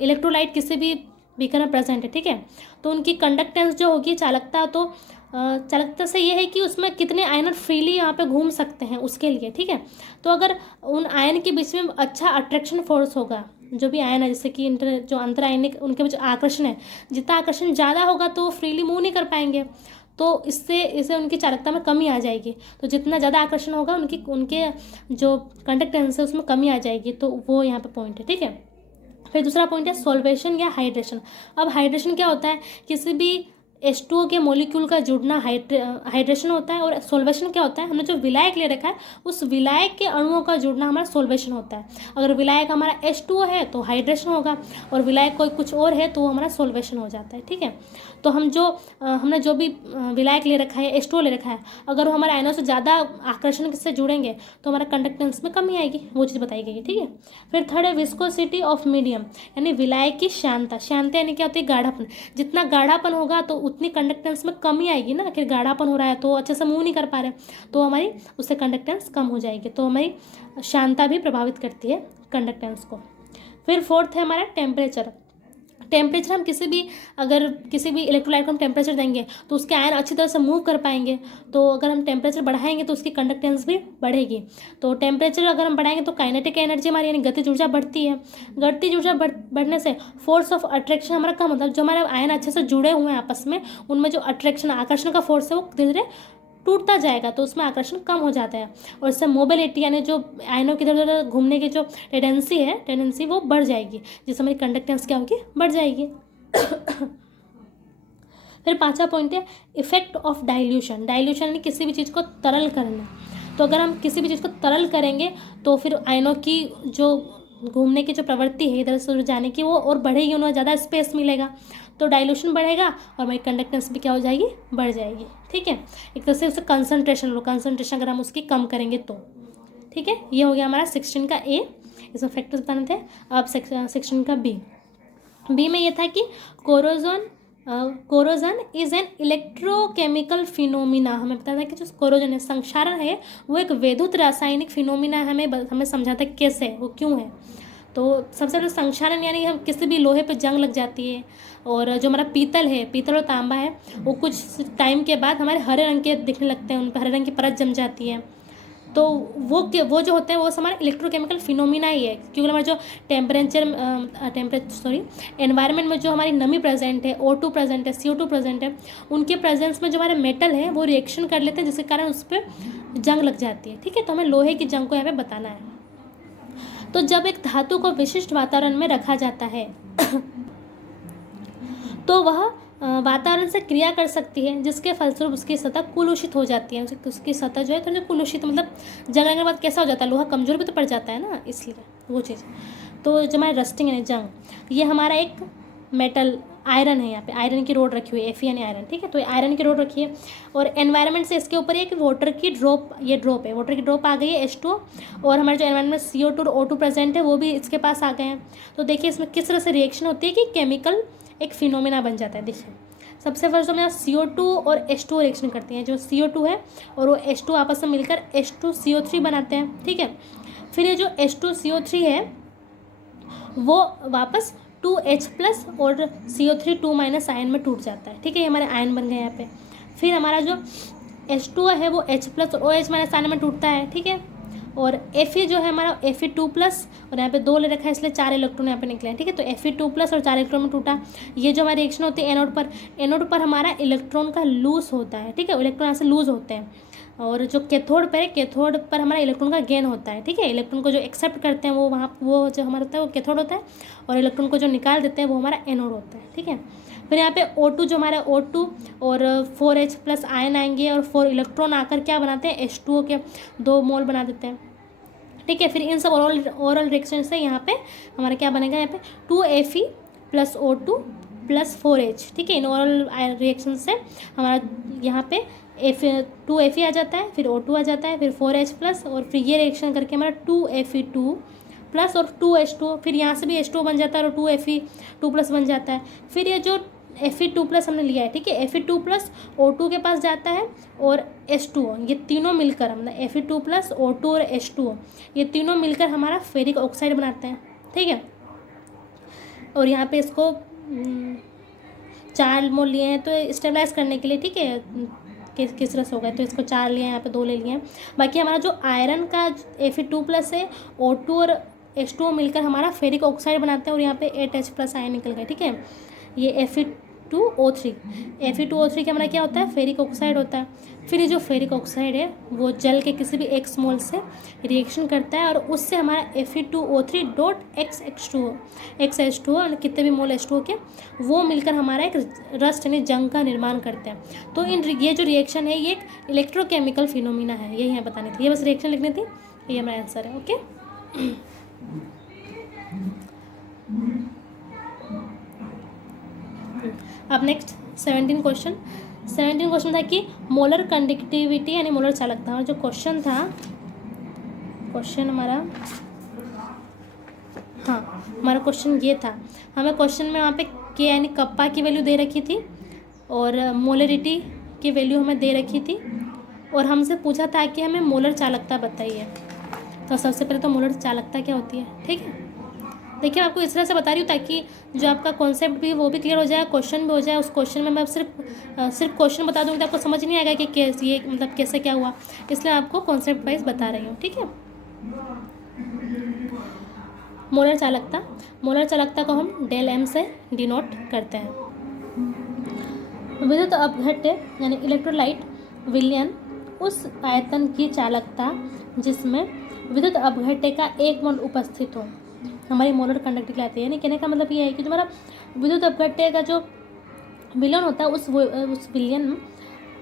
इलेक्ट्रोलाइट किसी भी बीकर में प्रेजेंट है, ठीक है, तो उनकी कंडक्टेंस जो होगी, चालकता, तो चालकता से ये है कि उसमें कितने आयन फ्रीली यहाँ पे घूम सकते हैं उसके लिए। ठीक है, तो अगर उन आयन के बीच में अच्छा अट्रैक्शन फोर्स होगा, जो भी आयन है, जैसे कि जो अंतर आयनिक उनके बीच आकर्षण है, जितना आकर्षण ज़्यादा होगा तो फ्रीली मूव नहीं कर पाएंगे, तो इससे उनकी चालकता में कमी आ जाएगी। तो जितना ज़्यादा आकर्षण होगा उनके जो कंडक्टेंस है उसमें कमी आ जाएगी, तो वो यहाँ पे पॉइंट है। ठीक है, फिर दूसरा पॉइंट है सॉल्वेशन या हाइड्रेशन। अब हाइड्रेशन क्या होता है, किसी भी H2O के मॉलिक्यूल का जुड़ना हाइड्रेशन होता है। और सॉल्वेशन क्या होता है, हमने जो विलायक ले रखा है उस विलायक के अणुओं का जुड़ना हमारा सॉल्वेशन होता है। अगर विलायक हमारा H2O है तो हाइड्रेशन होगा, और विलायक कोई कुछ और है तो वो हमारा सॉल्वेशन हो जाता है। ठीक है, तो हमने जो भी विलायक ले रखा है, H2O ले रखा है, अगर वो हमारे आयनों से ज़्यादा आकर्षण से जुड़ेंगे तो हमारा कंडक्टेंस में कमी आएगी, वो चीज़ बताई गई है। ठीक है, फिर थर्ड है विस्कोसिटी ऑफ मीडियम, यानी विलायक की श्यानता। श्यानता यानी क्या होती है, गाढ़ापन। जितना गाढ़ापन होगा तो उतनी कंडक्टेंस में कमी आएगी ना, कि गाढ़ापन हो रहा है तो अच्छे से मूव नहीं कर पा रहे, तो हमारी उससे कंडक्टेंस कम हो जाएगी, तो हमारी श्यानता भी प्रभावित करती है कंडक्टेंस को। फिर फोर्थ है हमारा टेम्परेचर। हम किसी भी इलेक्ट्रोलाइट को हम टेम्परेचर देंगे तो उसके आयन अच्छी तरह से मूव कर पाएंगे। तो अगर हम टेम्परेचर बढ़ाएंगे तो उसकी कंडक्टेंस भी बढ़ेगी। तो टेम्परेचर अगर हम बढ़ाएंगे तो काइनेटिक एनर्जी हमारी यानी गतिज ऊर्जा बढ़ती है। गतिज ऊर्जा बढ़ने से फोर्स ऑफ अट्रैक्शन हमारा कम होता है। जो हमारे आयन अच्छे से जुड़े हुए हैं आपस में, उनमें जो आकर्षण का फोर्स है वो धीरे धीरे टूटता जाएगा, तो उसमें आकर्षण कम हो जाता है, और इससे मोबिलिटी यानी जो आयनों की इधर उधर घूमने की जो टेंडेंसी वो बढ़ जाएगी, जिससे हमारी कंडक्टेंस क्या होगी, बढ़ जाएगी। फिर 5वां पॉइंट है इफेक्ट ऑफ डाइल्यूशन। डाइल्यूशन यानी किसी भी चीज़ को तरल करना। तो अगर हम किसी भी चीज़ को तरल करेंगे तो फिर आयनों की जो घूमने की जो प्रवृत्ति है इधर से उधर जाने की, वो और बढ़ेगी, उन्हें ज़्यादा स्पेस मिलेगा, तो डाइल्यूशन बढ़ेगा और हमारी कंडक्टेंस भी क्या हो जाएगी, बढ़ जाएगी। ठीक है, एक तरह से उसे कंसंट्रेशन अगर हम उसकी कम करेंगे तो। ठीक है, ये हो गया हमारा 16 का ए, इसमें फैक्टर्स बने थे। अब 16 का बी में ये था कि corrosion is an electrochemical phenomena. हमें पता था कि जो कोरोजन है, संक्षारण है, वो एक विद्युत रासायनिक फिनोमिना है। हमें समझाता है कैसे है, वो क्यों है। तो सबसे पहले संक्षारण यानी हम किसी भी लोहे पे जंग लग जाती है, और जो हमारा पीतल और तांबा है वो कुछ टाइम के बाद हमारे हरे रंग के दिखने लगते हैं, उन पर हरे रंग की परत जम जाती है। तो वो जो होते हैं वो हमारा इलेक्ट्रोकेमिकल फिनोमिना ही है, क्योंकि हमारा जो एनवायरनमेंट में जो हमारी नमी प्रेजेंट है, O2 प्रेजेंट है, CO2 प्रेजेंट है, उनके प्रेजेंस में जो हमारे मेटल है वो रिएक्शन कर लेते हैं, जिसके कारण उस पर जंग लग जाती है, ठीक है। तो हमें लोहे की जंग को यहाँ पे बताना है। तो जब एक धातु को विशिष्ट वातावरण में रखा जाता है तो वह वातावरण से क्रिया कर सकती है, जिसके फलस्वरूप उसकी सतह कुलुषित हो जाती है। उसकी सतह जो है थोड़ी कुलुषित, मतलब जंग लगने के बाद कैसा हो जाता है, लोहा कमजोर भी तो पड़ जाता है ना, इसलिए वो चीज़। तो जो हमारे रस्टिंग है जंग, ये हमारा एक मेटल आयरन है, यहाँ पे आयरन की रोड रखी हुई है, Fe यानी आयरन, ठीक है। तो आयरन की रोड रखी है और एनवायरनमेंट से इसके ऊपर एक वाटर की ड्रॉप, ये ड्रॉप है, वाटर की ड्रॉप आ गई है H2O, और हमारे जो एनवायरनमेंट में CO2 और O2 प्रेजेंट है वो भी इसके पास आ गए हैं। तो देखिए इसमें किस तरह से रिएक्शन होती है कि केमिकल एक फिनोमिना बन जाता है। देखिए सबसे फर्स्ट तो यहाँ CO2 और H2O रिएक्शन करती हैं, जो CO2 है और वो H2 आपस में मिलकर H2CO3 बनाते हैं, ठीक है। फिर ये जो H2CO3 है वो वापस 2H+ और CO3 2- आयन में टूट जाता है, ठीक है। ये हमारे आयन बन गए यहाँ पे। फिर हमारा जो H2O है वो H+ और OH- आयन में टूटता है, ठीक है। और Fe जो है हमारा Fe2+ और यहाँ पे 2 ले रखा है इसलिए 4 इलेक्ट्रॉन यहाँ पे निकले हैं, ठीक है। तो Fe2+ और 4 इलेक्ट्रॉन में टूटा। ये जो हमारी रिएक्शन होती है एनोड पर हमारा इलेक्ट्रॉन का लूज होता है, ठीक है। इलेक्ट्रॉन यहाँ से लूज होते हैं। और जो कैथोड पर है, कैथोड पर हमारा इलेक्ट्रॉन का गेन होता है, ठीक है। इलेक्ट्रॉन को जो एक्सेप्ट करते हैं वो जो हमारा होता है वो कैथोड होता है, और इलेक्ट्रॉन को जो निकाल देते हैं वो हमारा एनोड होता है, ठीक है। फिर यहाँ पे O2 जो हमारा O2 और 4H+ आयन आएंगे और 4 इलेक्ट्रॉन आकर क्या बनाते हैं, H2O के 2 मोल बना देते हैं, ठीक है। फिर इन सब ओरल रिएक्शन से यहाँ पे हमारा क्या बनेगा, यहाँ पे 2Fe + O2 + 4H, ठीक है। इन ओरल रिएक्शन से हमारा यहाँ पे 2Fe आ जाता है, फिर O2 आ जाता है, फिर 4H+, और फिर ये रिएक्शन करके हमारा 2Fe2+ और 2H2O, फिर यहाँ से भी H2O बन जाता है और 2Fe2+ बन जाता है। फिर ये जो Fe2+ हमने लिया है, ठीक है, Fe2+ O2 के पास जाता है और H2O, ये तीनों मिलकर मतलब Fe2+, O2 और H2O ये तीनों मिलकर हमारा फेरिक ऑक्साइड बनाते हैं, ठीक है। और यहाँ पे इसको 4 मोल लिए हैं तो स्टेबलाइज करने के लिए, ठीक है, किस तरह से हो गया, तो इसको 4 लिए हैं, यहाँ पे 2 ले लिए हैं। बाकी हमारा जो आयरन का Fe2+ है, O2 और H2O मिलकर हमारा फेरिक ऑक्साइड बनाते हैं और यहाँ पे 8H+ आयन निकल गए, ठीक है। ये Fe2O3 का हमारा क्या होता है, फेरिक ऑक्साइड होता है। फिर ये जो फेरिक ऑक्साइड है वो जल के किसी भी एक मोल से रिएक्शन करता है और उससे हमारा Fe2O3.XH2O और कितने भी मोल H2O के वो मिलकर हमारा एक रस्ट यानी जंग का निर्माण करते हैं। तो ये जो रिएक्शन है ये एक इलेक्ट्रोकेमिकल फिनोमिना है, यही यहाँ बतानी थी, ये बस रिएक्शन लिखनी थी, ये हमारा आंसर है। ओके अब नेक्स्ट 17 क्वेश्चन था कि मोलर कंडक्टिविटी यानी मोलर चालकता। और जो क्वेश्चन था, हमारा क्वेश्चन ये था, हमें क्वेश्चन में वहाँ पे K यानी कप्पा की वैल्यू दे रखी थी और मोलरिटी की वैल्यू हमें दे रखी थी और हमसे पूछा था कि हमें मोलर चालकता बताइए। तो सबसे पहले तो मोलर चालकता क्या होती है, ठीक है। देखिए आपको इस तरह से बता रही हूँ ताकि जो आपका कॉन्सेप्ट भी वो भी क्लियर हो जाए, क्वेश्चन भी हो जाए। उस क्वेश्चन में मैं सिर्फ क्वेश्चन बता दूँगी तो आपको समझ नहीं आएगा कि कैसे ये मतलब कैसे क्या हुआ, इसलिए आपको कॉन्सेप्ट वाइज बता रही हूँ, ठीक है। मोलर चालकता को हम ΔM से डिनोट करते हैं। विद्युत अपघट्य यानी इलेक्ट्रोलाइट विलयन उस आयतन की चालकता जिसमें विद्युत अपघट्य का एक मोल उपस्थित हो हमारी मोलर कंडक्टिविटी आती है। यानी कहने का मतलब ये है कि जो हमारा विद्युत अपघट्य का जो विलयन होता है उस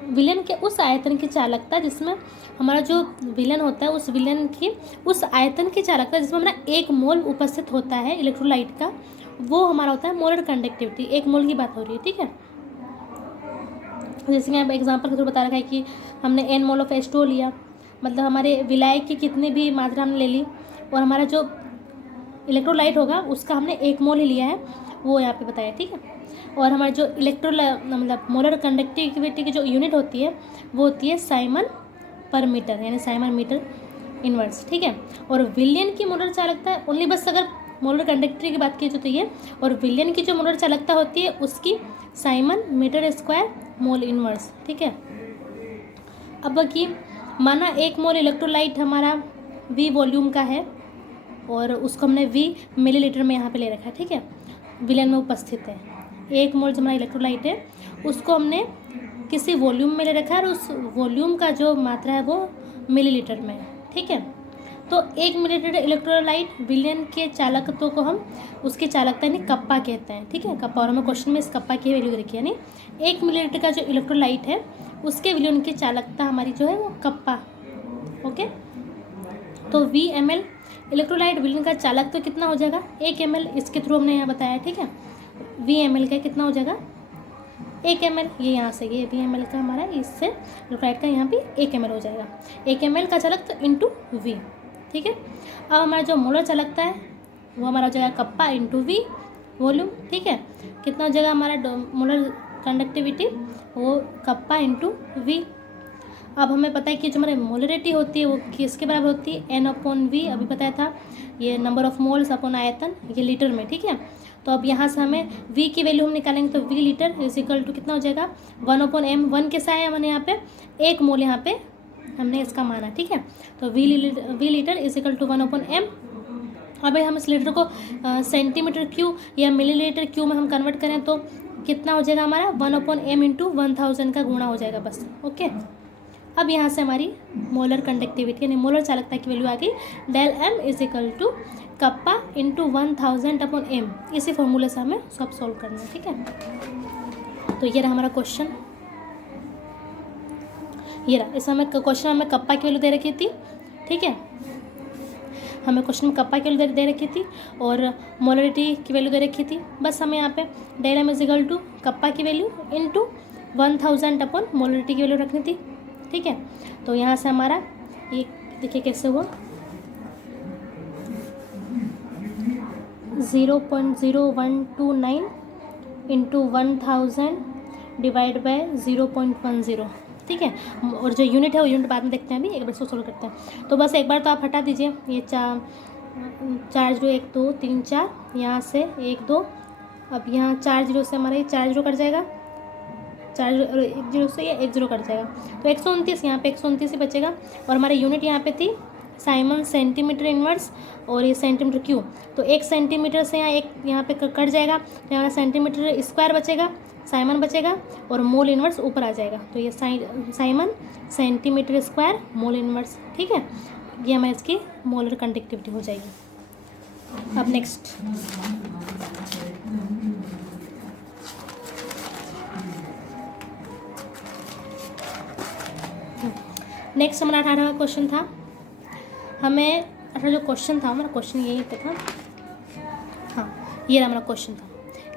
विलयन के उस आयतन की चालकता जिसमें हमारा जो विलयन होता है उस विलयन की उस आयतन की चालकता जिसमें हमारा 1 मोल उपस्थित होता है इलेक्ट्रोलाइट का, वो हमारा होता है मोलर कंडक्टिविटी। 1 मोल की बात हो रही है, ठीक है। जैसे कि यहाँ एग्जाम्पल के थ्रू बता रखा है कि हमने N मोल ऑफ H2O लिया, मतलब हमारे विलायक की कितनी भी मात्रा हमने ले ली और हमारा जो इलेक्ट्रोलाइट होगा उसका हमने 1 मोल ही लिया है, वो यहाँ पे बताया, ठीक है। और हमारा जो मतलब मोलर कंडक्टिविटी की जो यूनिट होती है वो होती है साइमन पर मीटर यानी साइमन मीटर इनवर्स, ठीक है। और विलयन की मोलर चालकता है ओनली, बस अगर मोलर कंडक्टिविटी की बात की तो ये, और विलयन की जो मोलर चालकता होती है उसकी siemens metre square mole inverse, ठीक है। अब बाकी माना 1 मोल इलेक्ट्रोलाइट हमारा V वॉल्यूम का है और उसको हमने V मिलीलीटर में यहाँ पे ले रखा है, ठीक है, विलयन में उपस्थित है। 1 मोल जो हमारा इलेक्ट्रोलाइट है उसको हमने किसी वॉल्यूम में ले रखा है और उस वॉल्यूम का जो मात्रा है वो मिलीलीटर में, ठीक है। तो 1 मिलीलीटर इलेक्ट्रोलाइट विलयन के चालकत्व को हम उसकी चालकता यानी कप्पा कहते हैं, ठीक है। कप्पा, और हमें क्वेश्चन में इस कप्पा की वैल्यू रखी है, यानी 1 मिलीलीटर का जो इलेक्ट्रोलाइट है उसके विलयन की चालकता हमारी जो है वो कप्पा, ओके। तो VmL इलेक्ट्रोलाइट विलयन का चालक तो कितना हो जाएगा 1 ml, इसके थ्रू हमने यहाँ बताया, ठीक है। VmL का कितना हो जाएगा 1 ml, ये यहाँ से ये VmL का हमारा इससे इलेक्ट्रोलाइट का यहाँ भी 1 ml हो जाएगा। 1 ml का चालक तो इंटू V, ठीक है। अब हमारा जो मोलर चालकता है वो हमारा हो जाएगा कप्पा इंटू V वॉल्यूम, ठीक है। कितना हो जाएगा हमारा मोलर कंडक्टिविटी, वो कप्पा इंटू V। अब हमें पता है कि जो हमारी मोलरिटी होती है वो किसके बराबर होती है N/V, अभी बताया था, ये नंबर ऑफ मोल्स अपॉन आयतन, ये लीटर में, ठीक है। तो अब यहाँ से हमें V की वैल्यू हम निकालेंगे, तो V litre is equal to कितना हो जाएगा 1/m। 1 कैसा है मैंने यहाँ पे 1 मोल यहाँ पे हमने इसका माना, ठीक है। तो V litre is equal to 1/m। अब हम इस लीटर को सेंटीमीटर क्यू या मिलीलीटर क्यू में हम कन्वर्ट करें तो कितना हो जाएगा हमारा 1/m इंटू 1000 का गुणा हो जाएगा बस, ओके। अब यहाँ से हमारी मोलर कंडक्टिविटी यानी मोलर चालकता की वैल्यू आ गई del m is equal to kappa into 1000/m। इसी फॉर्मूले से हमें सब सॉल्व करना है, ठीक है। तो ये रहा हमारा क्वेश्चन, ये रहा। इसमें हमें क्वेश्चन हमें कप्पा की वैल्यू दे रखी थी, ठीक है। हमें क्वेश्चन में कप्पा की वैल्यू दे रखी थी और मोलरिटी की वैल्यू दे रखी थी। बस हमें यहाँ पे del m is equal to kappa की वैल्यू इंटू 1000/मोलरिटी की वैल्यू रखनी थी, ठीक है। तो यहाँ से हमारा ये देखिए कैसे हुआ 0.0129 इंटू 1000 डिवाइड बाय 0.10, ठीक है। और जो यूनिट है वो यूनिट बाद में देखते हैं, अभी एक बार इसको सोल्व करते हैं। तो बस एक बार तो आप हटा दीजिए ये 4 0 1 2 3 4, यहाँ से 1 2, अब यहाँ 4 0 से हमारा ये 4 0 कट जाएगा, 4 0 से ये 1 0 कट जाएगा, तो 129, यहाँ पे 129 ही बचेगा। और हमारी यूनिट यहाँ पे थी साइमन सेंटीमीटर इनवर्स और ये सेंटीमीटर क्यूब, तो 1 सेंटीमीटर से यहाँ पे कट जाएगा, तो हमारा सेंटीमीटर स्क्वायर बचेगा, साइमन बचेगा और मोल इनवर्स ऊपर आ जाएगा। तो ये Simon centimetre square mole inverse, ठीक है। ये हमारी इसकी मोलर कंडक्टिविटी हो जाएगी। अब नेक्स्ट हमारा 18वां क्वेश्चन था। हमें 18 जो क्वेश्चन था हमारा क्वेश्चन यही पे था, हाँ ये हमारा क्वेश्चन था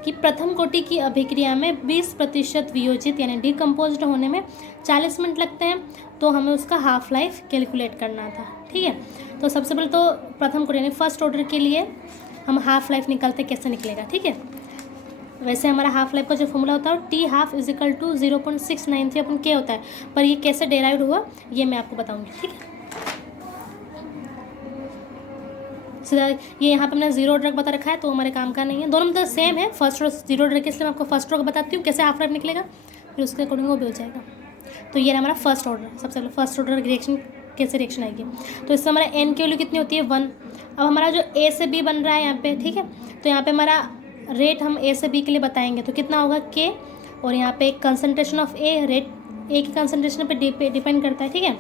कि प्रथम कोटि की अभिक्रिया में 20% वियोजित यानी डिकम्पोज्ड होने में 40 मिनट लगते हैं, तो हमें उसका हाफ लाइफ कैलकुलेट करना था, ठीक है। तो सबसे पहले तो प्रथम कोटि यानी फर्स्ट ऑर्डर के लिए हम हाफ लाइफ निकालते कैसे निकलेगा, ठीक है। वैसे हमारा हाफ लाइफ का जो फॉर्मूला होता है T half is equal to 0.693/K होता है, पर ये कैसे डेराइव्ड हुआ ये मैं आपको बताऊंगी, ठीक है। सीधा ये यहाँ पे मैंने 0 ऑर्डर बता रखा है तो हमारे काम का नहीं है, दोनों मतलब सेम है, फर्स्ट ऑर्डर 0 ऑर्डर के, इसलिए मैं आपको फर्स्ट ऑर्डर बताती हूँ कैसे हाफ लाइफ निकलेगा, फिर उसके अकॉर्डिंग वो भी हो जाएगा। तो ये हमारा फर्स्ट ऑर्डर, सबसे पहले फर्स्ट ऑर्डर रिएक्शन कैसे रिएक्शन आएगी, तो इससे हमारा n की वैल्यू कितनी होती है 1। अब हमारा जो A से B बन रहा है यहाँ पे, ठीक है, तो यहाँ पे हमारा रेट हम A से B के लिए बताएंगे तो कितना होगा K, और यहाँ पे concentration of A, rate A की कंसनट्रेशन पे डिपेंड करता है, ठीक है।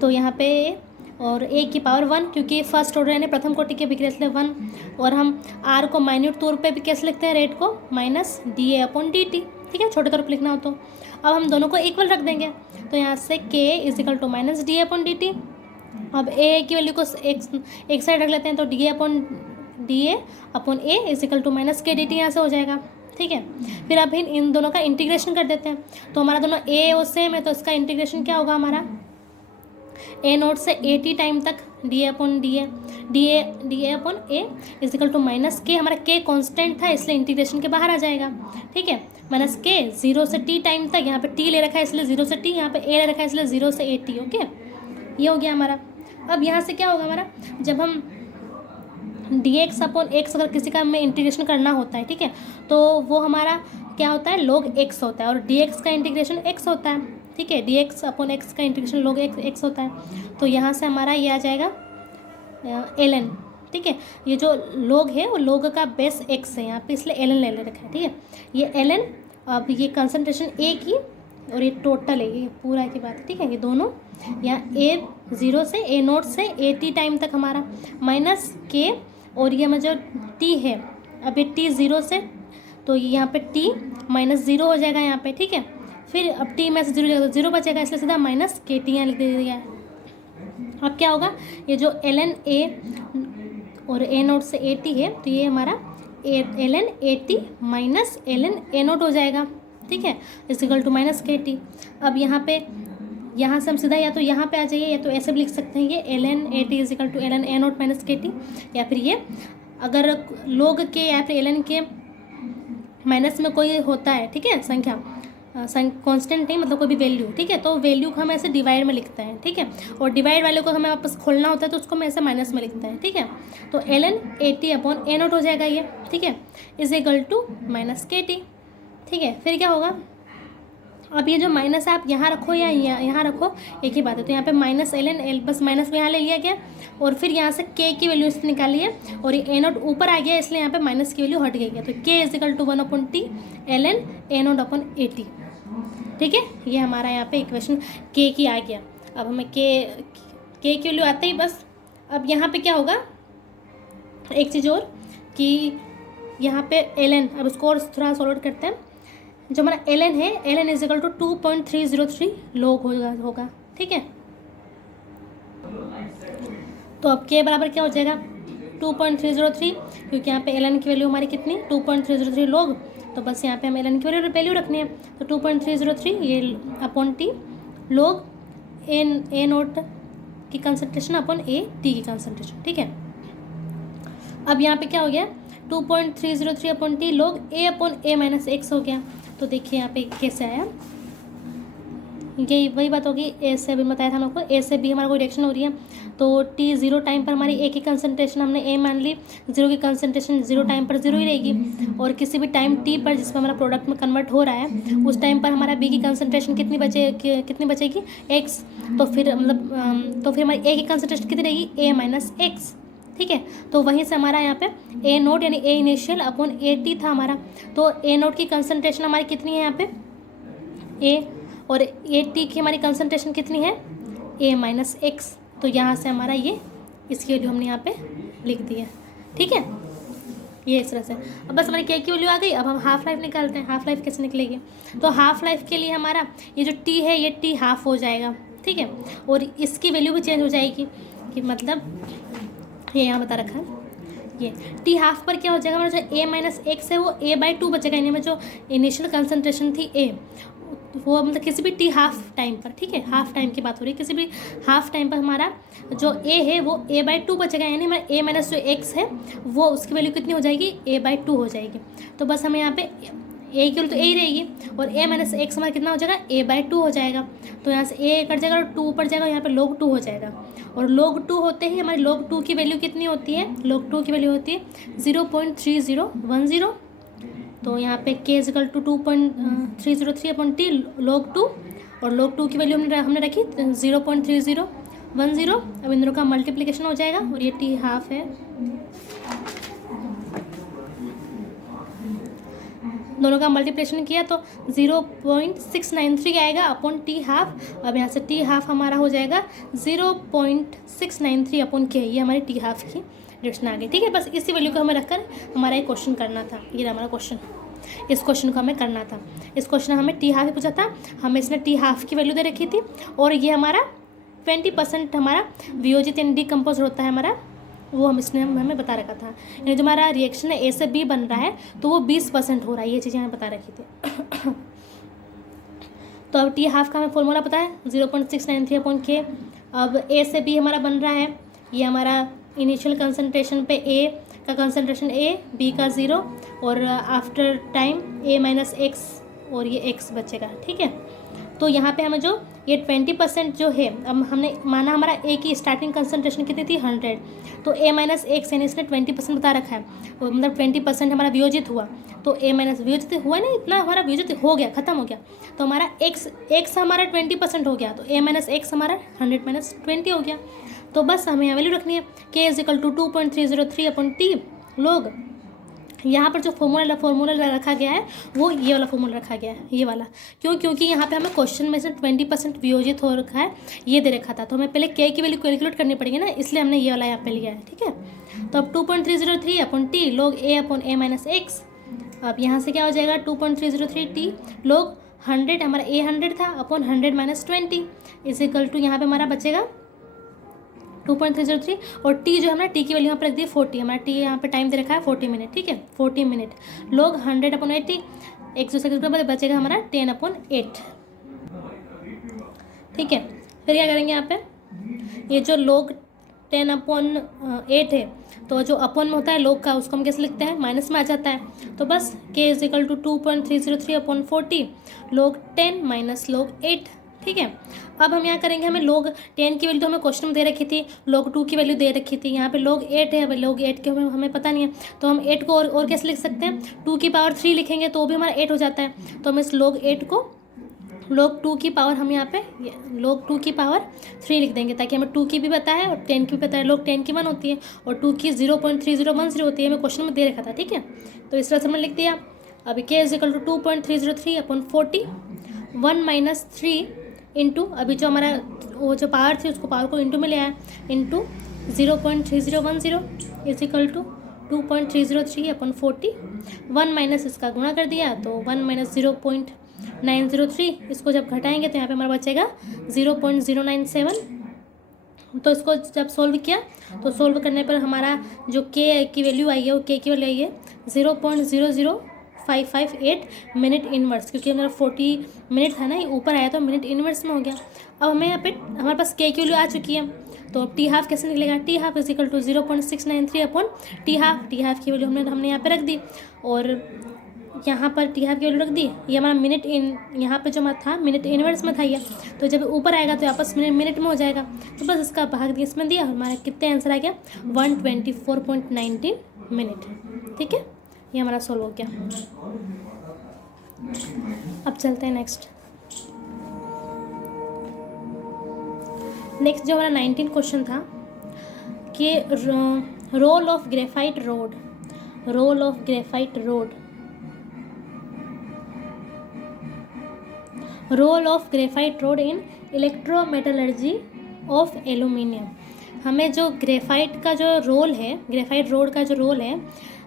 तो यहाँ पे और A की पावर 1, क्योंकि फर्स्ट ऑर्डर यानी प्रथम कोटि के अभिक्रिया इसलिए 1, और हम R को माइन्यूट तौर पे भी कैसे लिखते हैं रेट को -dA/dt, ठीक है, छोटे तौर पर लिखना हो तो। अब हम दोनों को इक्वल रख देंगे, तो यहाँ से K is equal to -dA/dt। अब A की वैल्यू को एक साइड रख लेते हैं, तो dA/A is equal to -KDT यहाँ से हो जाएगा, ठीक है। फिर अब इन दोनों का इंटीग्रेशन कर देते हैं, तो हमारा दोनों A और सेम है, तो इसका इंटीग्रेशन क्या होगा हमारा A0 से AT टाइम तक dA/A is equal to -K, हमारा K कांस्टेंट था इसलिए इंटीग्रेशन के बाहर आ जाएगा, ठीक है। -K 0 से T टाइम तक, यहाँ पे T ले रखा है इसलिए 0 से T, यहाँ पे A ले रखा है इसलिए 0 से AT, ओके। ये हो गया हमारा। अब यहाँ से क्या होगा हमारा, जब हम dx/x अगर किसी का हमें इंटीग्रेशन करना होता है, ठीक है, तो वो हमारा क्या होता है log x होता है, और dx का इंटीग्रेशन x होता है, ठीक है, dx/x का इंटीग्रेशन log x होता है। तो यहाँ से हमारा ये आ जाएगा ln, ठीक है। ये जो log है वो log का बेस x है यहाँ पे, इसलिए ln ले रखा है, ठीक है, ये ln। अब ये कंसनट्रेशन A की और ये टोटल है, ये पूरा की बात है, ठीक है। ये दोनों यहाँ A0 से A0 से AT टाइम तक हमारा माइनस K, और ये हमारा जो T है, अब ये T0 से, तो यहाँ पे T -0 हो जाएगा यहाँ पे, ठीक है। फिर अब T में से 0 जाएगा तो 0 बचेगा, इसलिए सीधा माइनस KT यहाँ लिख दिया है। अब क्या होगा, ये जो ln A और A0 से AT है, तो ये हमारा ln AT minus ln A0 हो जाएगा, ठीक है, इक्वल टू माइनस KT। अब यहाँ पे, यहाँ से हम सीधा या तो यहाँ पे आ जाइए, या तो ऐसे भी लिख सकते हैं, ये ln AT equal to ln A0 minus KT, या फिर ये अगर log के या फिर ln के माइनस में कोई होता है, ठीक है, संख्या कांस्टेंट नहीं, मतलब कोई भी वैल्यू, ठीक है, तो वैल्यू को हम ऐसे डिवाइड में लिखते हैं, ठीक है, और डिवाइड वाले को हमें वापस खोलना होता है तो उसको हम ऐसे माइनस में लिखते हैं, ठीक है। तो ln AT अपॉन A0 हो जाएगा ये, ठीक है, is equal to minus KT, ठीक है। फिर क्या होगा, अब ये जो माइनस आप यहाँ रखो या यहाँ रखो, एक ही बात है। तो यहाँ पे माइनस ln बस माइनस को यहाँ ले लिया गया, और फिर यहाँ से k की वैल्यू इससे निकाली है, और ये A0 ऊपर आ गया, इसलिए यहाँ पे माइनस की वैल्यू हट गई है। तो k is equal to 1/t ln A0 upon AT, ठीक है। ये हमारा यहाँ पे इक्वेशन k की आ गया। अब हमें k की वैल्यू आते ही बस, अब यहाँ पे क्या होगा, एक चीज़ और कि यहाँ पे ln, अब इसको और थोड़ा सॉल्व करते हैं। जो हमारा ln है, ln is equal to 2.303 log होगा, ठीक है। तो अब k बराबर क्या हो जाएगा, 2.303, क्योंकि यहाँ पे ln की वैल्यू हमारी कितनी, 2.303 log, तो बस यहाँ पे हमें ln की वैल्यू रखनी है। तो 2.303 ये अपॉन t log A0 की कंसंट्रेशन अपॉन AT की कंसंट्रेशन, ठीक है। अब यहाँ पे क्या हो गया, 2.303 upon t log A upon A minus x हो गया। तो देखिए यहाँ पे कैसे आया, यही वही बात होगी, ए से भी बताया था हम लोग को, ए से बी हमारा कोई रिएक्शन हो रही है, तो T0 टाइम पर हमारी ए की कंसंट्रेशन हमने ए मान ली, 0 की कंसंट्रेशन 0 टाइम पर 0 ही रहेगी, और किसी भी टाइम टी पर जिसमें हमारा प्रोडक्ट में कन्वर्ट हो रहा है, उस टाइम पर हमारा बी की कंसंट्रेशन कितनी बचेगी x, तो फिर मतलब तो फिर हमारी ए की कंसंट्रेशन कितनी रहेगी, ए माइनस एक्स, ठीक है। तो वहीं से हमारा यहाँ पे A0 यानी ए इनिशियल अपॉन AT था हमारा, तो A0 की कंसंट्रेशन हमारी कितनी है यहाँ पे A, और AT की हमारी कंसंट्रेशन कितनी है A माइनस एक्स। तो यहाँ से हमारा ये इसकी वैल्यू हमने यहाँ पे लिख दी है, ठीक है, ये इस तरह से। अब बस हमारी K की वैल्यू आ गई। अब हम हाफ लाइफ निकालते हैं, हाफ लाइफ कैसे निकलेगी। तो हाफ लाइफ के लिए हमारा ये जो T है, ये T हाफ हो जाएगा, ठीक है, और इसकी वैल्यू भी चेंज हो जाएगी, कि मतलब ये यहाँ बता रखा है, ये T हाफ पर क्या हो जाएगा, हमारा जो A माइनस एक्स है वो A/2 बचेगा, यानी में जो इनिशियल कंसंट्रेशन थी A, वो मतलब किसी भी T हाफ टाइम पर, ठीक है, हाफ टाइम की बात हो रही है, किसी भी हाफ टाइम पर हमारा जो A है वो A/2 बचेगा, यानी हमारा A माइनस जो एक्स है वो उसकी वैल्यू कितनी हो जाएगी, A/2 हो जाएगी। तो बस हमें यहाँ पे A की वैल्यू तो A ही रहेगी, और A माइनस एक्स हमारा कितना हो जाएगा, A/2 हो जाएगा। तो यहाँ से A कट जाएगा और 2 ऊपर जाएगा, यहाँ पे log 2 हो जाएगा, और log 2 होते ही हमारी log 2 की वैल्यू कितनी होती है, log 2 की वैल्यू होती है 0.3010। तो यहाँ पे k equal to 2.303 upon t log 2, और log 2 की वैल्यू हमने रखी 0.3010। अब इन दोनों का मल्टीप्लिकेशन हो जाएगा, और ये t हाफ है, दोनों का मल्टीप्लिकेशन किया तो 0.693 आएगा अपॉन t हाफ। अब यहाँ से t हाफ हमारा हो जाएगा 0.693 अपॉन k, ये हमारी t हाफ की रिएक्शन आ गई, ठीक है। बस इसी वैल्यू को हमें रखकर हमारा एक क्वेश्चन करना था, ये हमारा क्वेश्चन, इस क्वेश्चन को हमें करना था। इस क्वेश्चन में हमें टी हाफ पूछा था, हमें इसने टी हाफ की वैल्यू दे रखी थी, और ये हमारा 20% हमारा वियोजित यानी डिकम्पोज होता है हमारा, वो हम इसने हमें बता रखा था। यानी जो हमारा रिएक्शन है ए से बी बन रहा है तो वो 20% हो रहा है, ये चीज़ें हमें बता रखी थी। तो अब टी हाफ का हमें फॉर्मूला पता है 0.693 अपॉन के। अब ए से बी हमारा बन रहा है, ये हमारा इनिशियल कंसंट्रेशन पे ए का कंसंट्रेशन A, B का 0, और after time A minus x, और ये x बचेगा, ठीक है। तो यहाँ पे हमें जो ये 20% जो है, अब हमने माना हमारा A की स्टार्टिंग कंसंट्रेशन कितनी थी 100, तो A माइनस एक्स यानी इसने 20% बता रखा है, और मतलब 20% हमारा वियोजित हुआ, तो A माइनस वियोजित हुआ नहीं, इतना हमारा वियोजित हो गया, खत्म हो गया, तो हमारा x हमारा 20% हो गया, तो A माइनस एक्स हमारा 100 माइनस 20 हो गया। तो बस हमें यहाँ वैल्यू रखनी है, k is equal to 2.303 upon t log यहाँ पर जो फॉर्मूला रखा गया है वो ये वाला फॉर्मूला रखा गया है, ये वाला। क्यों? क्योंकि यहाँ पे हमें क्वेश्चन में से 20% वियोजित हो रखा है, ये दे रखा था, तो हमें पहले के की वैल्यू कैलकुलेट करनी पड़ेगी ना, इसलिए हमने ये वाला यहाँ पे लिया है। ठीक है, तो अब 2.303 upon T log a upon a minus x. अब यहाँ से क्या हो जाएगा 2.303 टी log 100, हमारा a 100 था upon 100 minus 20 is equal to यहाँ पे हमारा बचेगा 2.303 और t जो है हमारा t की वैल्यू यहाँ पर रख दी 40, हमारा t यहाँ पे टाइम दे रखा है 40 मिनट। ठीक है, 40 मिनट log 100 अपॉन 80, 100 के बाद बचेगा हमारा 10 अपॉन 8। ठीक है, फिर क्या करेंगे यहाँ पे, ये जो log 10 अपॉन 8 है, तो जो अपॉन में होता है log का उसको हम कैसे लिखते हैं, माइनस में आ जाता है, तो बस k is equal to 2.303 upon 40 log 10 minus log 8। ठीक है, अब हम यहाँ करेंगे, हमें log 10 की वैल्यू तो हमें क्वेश्चन में दे रखी थी, log 2 की वैल्यू दे रखी थी, यहाँ पे log 8 है, log 8 के हमें पता नहीं है, तो हम 8 को और कैसे लिख सकते हैं, 2 की पावर 3 लिखेंगे तो भी हमारा 8 हो जाता है, तो हम इस log 8 को log 2 की पावर हम यहाँ पे log 2 की पावर 3 लिख देंगे, ताकि हमें 2 की भी पता है और 10 की भी पता है। log 10 की 1 होती है और 2 की 0.3010 होती है, हमें क्वेश्चन में दे रखा था। ठीक है, तो इस तरह से हमने लिख दिया। अभी k is equal to 2.303 upon 40, 1 minus 3 into, अभी जो हमारा वो जो पावर थी उसको पावर को इंटू में ले आया, into 0.3010 is equal to 2.303 upon 40, 1 minus इसका गुणा कर दिया तो 1 माइनस 0.903, इसको जब घटाएंगे तो यहाँ पे हमारा बचेगा 0.097। तो इसको जब सोल्व किया तो सोल्व करने पर हमारा जो k की वैल्यू आई है वो k की वैल्यू आई है 0.00558 मिनट इनवर्स, क्योंकि हमारा 40 मिनट था ना, ये ऊपर आया तो मिनट इनवर्स में हो गया। अब हमें यहाँ पे हमारे पास k की वैल्यू आ चुकी है, तो अब टी हाफ कैसे निकलेगा, T half is equal to 0.693 upon T half की वैल्यू हमने यहाँ पे रख दी, और यहाँ पर टी हाफ की वैल्यू रख दी, ये हमारा मिनट इन यहाँ पे जो हमारा था मिनट इनवर्स में था ये, तो जब ऊपर आएगा तो वापस मिनट में हो जाएगा, तो बस इसका भाग दिया इसमें दिया, हमारा कितने आंसर आ गया 124.19 मिनट। ठीक है, ये हमारा सोल्व हो गया। अब चलते हैं नेक्स्ट जो हमारा 19 क्वेश्चन था कि role of graphite rod in electrometallurgy of aluminium. हमें जो ग्रेफाइट का जो रोल है, ग्रेफाइट रोड का जो रोल है,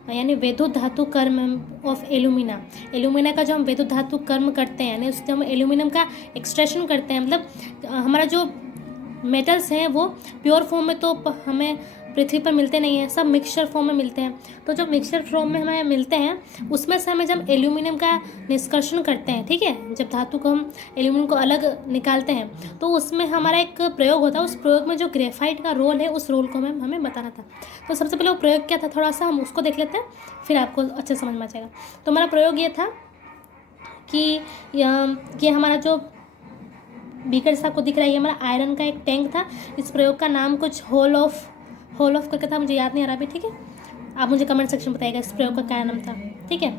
यानी वैद्युत धातु कर्म ऑफ एल्यूमिना का जो हम वैद्युत धातु कर्म करते हैं, यानी उससे हम एल्यूमिनियम का एक्सट्रैक्शन करते हैं, मतलब हमारा जो मेटल्स हैं वो प्योर फॉर्म में तो हमें पृथ्वी पर मिलते नहीं हैं, सब मिक्सचर फॉर्म में मिलते हैं। तो जो मिक्सचर फॉर्म में हमें मिलते हैं उसमें से हमें जब एल्यूमिनियम का निष्कर्षण करते हैं, ठीक है, जब धातु को हम एल्यूमिनियम को अलग निकालते हैं तो उसमें हमारा एक प्रयोग होता है, उस प्रयोग में जो ग्रेफाइट का रोल है उस रोल को हमें बताना था। तो सबसे पहले वो प्रयोग क्या था, थोड़ा सा हम उसको देख लेते हैं, फिर आपको अच्छे समझ में आ जाएगा। तो हमारा प्रयोग ये था कि हमारा जो बीकर जैसा आपको दिख रहा है, ये हमारा आयरन का एक टैंक था। इस प्रयोग का नाम कुछ होल ऑफ करके था, मुझे याद नहीं आ रहा अभी, ठीक है, आप मुझे कमेंट सेक्शन में बताइएगा इस प्रयोग का क्या नाम था। ठीक है,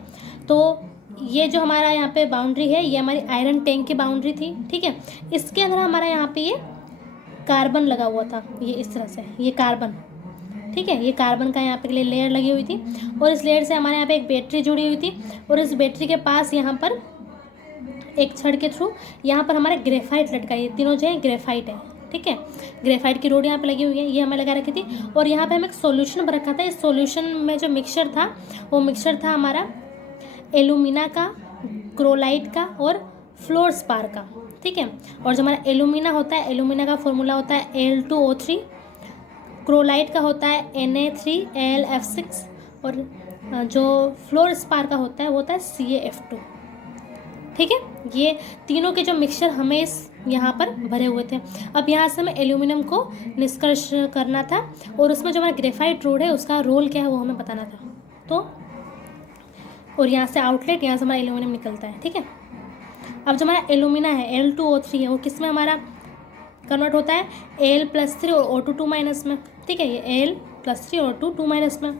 तो ये जो हमारा यहाँ पे बाउंड्री है ये हमारी आयरन टैंक की बाउंड्री थी। ठीक है, इसके अंदर हमारा यहाँ पे ये कार्बन लगा हुआ था, ये इस तरह से, ये कार्बन, ठीक है, ये कार्बन का यहाँ पे लेयर लगी हुई थी, और इस लेयर से हमारे यहाँ पे एक बैटरी जुड़ी हुई थी, और इस बैटरी के पास यहाँ पर एक छड़ के थ्रू यहाँ पर हमारे ग्रेफाइट लटका है, तीनों जो है ग्रेफाइट है। ठीक है, ग्रेफाइट की रोड यहाँ पे लगी हुई है, ये हमें लगा रखी थी, और यहाँ पे हमें एक सॉल्यूशन भर रखा था। इस सॉल्यूशन में जो मिक्सचर था वो मिक्सचर था हमारा एल्यूमिना का, क्रोलाइट का और फ्लोरस्पार का। ठीक है, और जो हमारा एल्यूमिना होता है, एल्यूमिना का फॉर्मूला होता है Al2O3, क्रोलाइट का होता है Na3Al(F6), और जो फ्लोरस्पार का होता है वो होता है CaF2। ठीक है, ये तीनों के जो मिक्सचर हमें इस यहाँ पर भरे हुए थे। अब यहाँ से हमें एल्यूमिनियम को निष्कर्ष करना था, और उसमें जो हमारा ग्रेफाइट रोड है उसका रोल क्या है वो हमें बताना था। तो और यहाँ से आउटलेट, यहाँ से हमारा एल्यूमिनियम निकलता है। ठीक है, अब जो हमारा एल्यूमिना है Al2O3 है, वो किस में हमारा कन्वर्ट होता है Al+3 और O2 2- में। ठीक है, ये Al+3 और O2 2- में।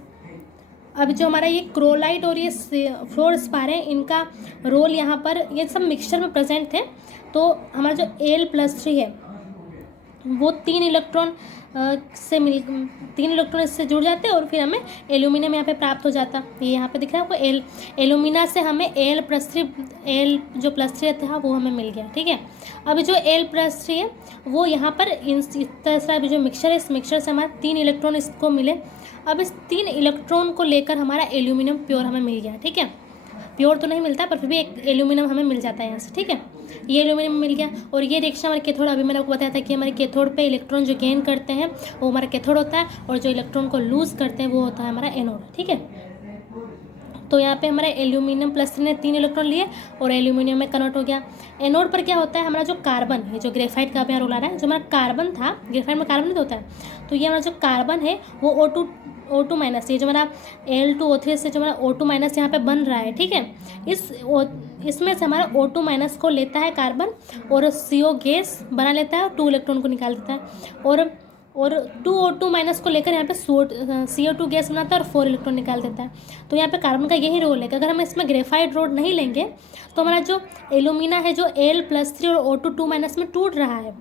अब जो हमारा ये क्रोलाइट और ये फ्लोरस्पार है, इनका रोल यहाँ पर, ये सब मिक्सचर में प्रेजेंट थे। तो हमारा जो Al+3 है वो 3 इलेक्ट्रॉन तीन इलेक्ट्रॉन इससे जुड़ जाते हैं और फिर हमें एल्यूमिनियम यहाँ पे प्राप्त हो जाता। ये यहाँ पे दिख रहा है आपको, एल्यूमिना से हमें एल जो +3 था वो हमें मिल गया। ठीक है, अब जो L+3 है वो यहाँ पर इस तरह जो मिक्सचर है, इस मिक्सचर से हमारा 3 इलेक्ट्रॉन इसको मिले। अब इस 3 इलेक्ट्रॉन को लेकर हमारा एल्यूमिनियम प्योर हमें मिल गया। ठीक है, प्योर तो नहीं मिलता पर फिर भी एक एल्यूमिनियम हमें मिल जाता है यहाँ से। ठीक है, ये एल्यूमिनियम मिल गया। और ये रिएक्शन हमारे कैथोड, अभी मैंने आपको बताया था कि हमारे कैथोड पे इलेक्ट्रॉन जो गेन करते हैं वो हमारा कैथोड होता है, और जो इलेक्ट्रॉन को लूज़ करते हैं वो होता है हमारा एनोड। ठीक है, तो यहाँ पे हमारा एल्यूमिनियम +3 ने 3 इलेक्ट्रॉन लिए और एल्यूमिनियम में कन्वर्ट हो गया। एनोड पर क्या होता है, हमारा जो कार्बन है, जो ग्रेफाइट का यहाँ रोल आ रहा है, जो हमारा कार्बन था, ग्रेफाइट में कार्बन नहीं होता है, तो ये हमारा जो कार्बन है वो O2 ये जो हमारा Al2O3 से जो हमारा O2- यहाँ पे बन रहा है। ठीक है, इसमें से हमारा O2- को लेता है कार्बन और CO गैस बना लेता है और 2 इलेक्ट्रॉन को निकाल देता है, और 2O2- को लेकर यहाँ पे CO2 गैस बनाता है और 4 इलेक्ट्रॉन निकाल देता है। तो यहाँ पे कार्बन का यही रोल है कि अगर हम इसमें ग्रेफाइट रोड नहीं लेंगे तो हमारा जो एल्यूमिना है जो L+3 और O2- में टूट रहा है,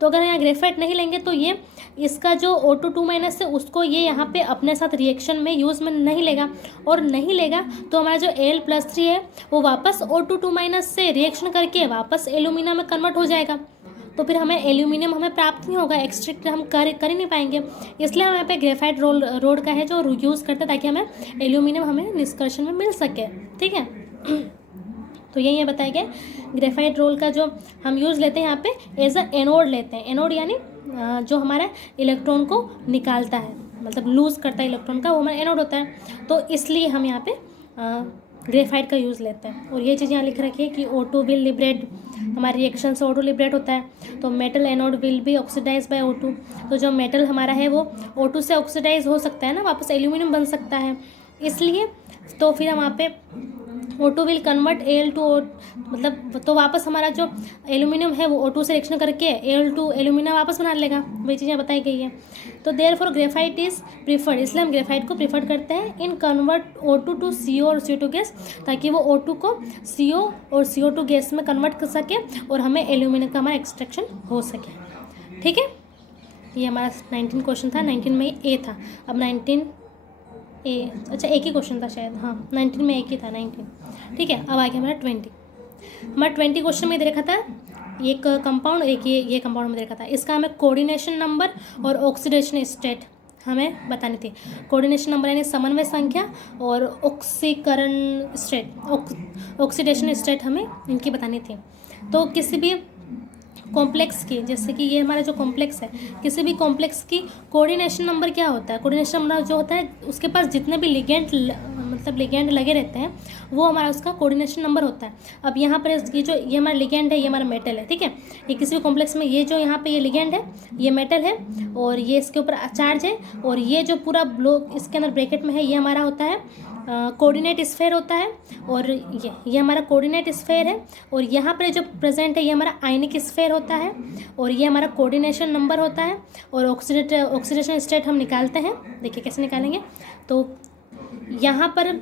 तो अगर यहाँ ग्रेफाइट नहीं लेंगे तो ये इसका जो O2- है उसको ये यहाँ पे अपने साथ रिएक्शन में यूज़ में नहीं लेगा, और नहीं लेगा तो हमारा जो L+3 है वो वापस O2- से रिएक्शन करके वापस एल्यूमिना में कन्वर्ट हो जाएगा। तो फिर हमें एल्यूमिनियम हमें प्राप्त नहीं होगा, एक्सट्रैक्ट हम कर ही नहीं पाएंगे। इसलिए हम यहाँ पे ग्रेफाइट रोड का है जो यूज़ करते हैं ताकि हमें एल्यूमिनियम हमें निष्कर्षण में मिल सके। ठीक है, तो यही बताया गया ग्रेफाइट रोल का जो हम यूज़ लेते हैं यहाँ पे एज अ एनोड लेते हैं। एनोड यानी जो हमारा इलेक्ट्रॉन को निकालता है, मतलब लूज़ करता है इलेक्ट्रॉन का, वो हमारा एनोड होता है। तो इसलिए हम यहाँ पे ग्रेफाइट का यूज़ लेते हैं। और ये चीज़ यहाँ लिख रखी है कि O2 विल लिबरेट, हमारे रिएक्शन से O2 लिबरेट होता है, तो metal anode will be oxidise by O2। तो जो मेटल हमारा है वो O2 से ऑक्सीडाइज हो सकता है ना, वापस एल्यूमिनियम बन सकता है, इसलिए तो फिर हम वहाँ पे O2 विल कन्वर्ट Al2O, मतलब तो वापस हमारा जो एल्यूमिनियम है वो O2 से रिएक्शन करके Al2 एल्यूमिनियम वापस बना लेगा। वही चीज़ें बताई गई है। तो देयरफॉर ग्रेफाइट इज़ प्रीफर्ड, इसलिए हम ग्रेफाइट को प्रीफर करते हैं इन कन्वर्ट O2 टू CO और CO2 गैस, ताकि वो O2 को CO और CO2 गैस में कन्वर्ट कर सके और हमें एल्यूमिनियम का हमारा एक्सट्रैक्शन हो सके। ठीक है, ये हमारा 19 क्वेश्चन था, 19 में ए था। अब 19 ए, अच्छा एक ही क्वेश्चन था शायद, हाँ 19 में एक ही था 19। ठीक है, अब आगे हमारा 20। हमारा 20 क्वेश्चन में दे रखा था एक कंपाउंड, एक ये कंपाउंड में दे रखा था, इसका हमें कोऑर्डिनेशन नंबर और ऑक्सीडेशन स्टेट हमें बतानी थी। कोऑर्डिनेशन नंबर यानी समन्वय संख्या, और ऑक्सीकरण स्टेट, ऑक्सीडेशन स्टेट हमें इनकी बतानी थी। तो किसी भी कॉम्प्लेक्स की, जैसे कि ये हमारा जो कॉम्प्लेक्स है, किसी भी कॉम्प्लेक्स की कोऑर्डिनेशन नंबर क्या होता है, कोऑर्डिनेशन नंबर जो होता है उसके पास जितने भी लिगेंड लगे रहते हैं वो हमारा उसका कोऑर्डिनेशन नंबर होता है। अब यहाँ पर ये हमारा लिगेंड है, ये हमारा मेटल है। ठीक है, ये किसी भी कॉम्प्लेक्स में ये जो यहाँ पे ये लिगेंड है, ये मेटल है, और ये इसके ऊपर चार्ज है, और ये जो पूरा ब्लॉक इसके अंदर ब्रैकेट में है ये हमारा होता है कोऑर्डिनेट स्फीयर होता है, और ये हमारा कोऑर्डिनेट स्फीयर है, और यहाँ पर जो प्रेजेंट है ये हमारा आयनिक स्फीयर होता है, और ये हमारा कोऑर्डिनेशन नंबर होता है। और ऑक्सीडेशन स्टेट हम निकालते हैं, देखिए कैसे निकालेंगे। तो यहाँ पर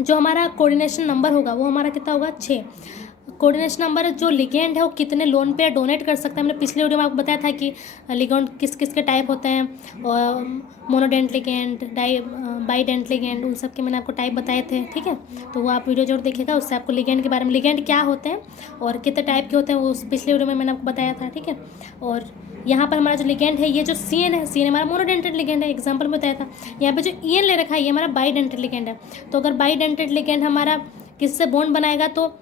जो हमारा कोऑर्डिनेशन नंबर होगा वो हमारा कितना होगा, 6। कोऑर्डिनेशन नंबर जो लिगेंड है वो कितने लोन पेयर डोनेट कर सकता है, मैंने पिछले वीडियो में आपको बताया था कि लिगेंड किस किस के टाइप होते हैं, और मोनोडेंट लिगेंड, बाईडेंट लिगेंड, उन सब के मैंने आपको टाइप बताए थे। ठीक है, तो वो आप वीडियो जरूर देखिएगा, उससे आपको लिगेंड के बारे में, लिगेंड क्या होते हैं और कितने टाइप के होते हैं, वो उस पिछले वीडियो में मैंने आपको बताया था। ठीक है, और यहाँ पर हमारा जो लिगेंड है, ये जो CN है, CN हमारा मोनोडेंटेड लिगेंड है, एग्जांपल में बताया था। यहाँ पे जो EN ले रखा है ये हमारा बाईडेंटेड लिगेंड है। तो अगर बाईडेंटेड लिगेंड हमारा किससे बॉन्ड बनाएगा तो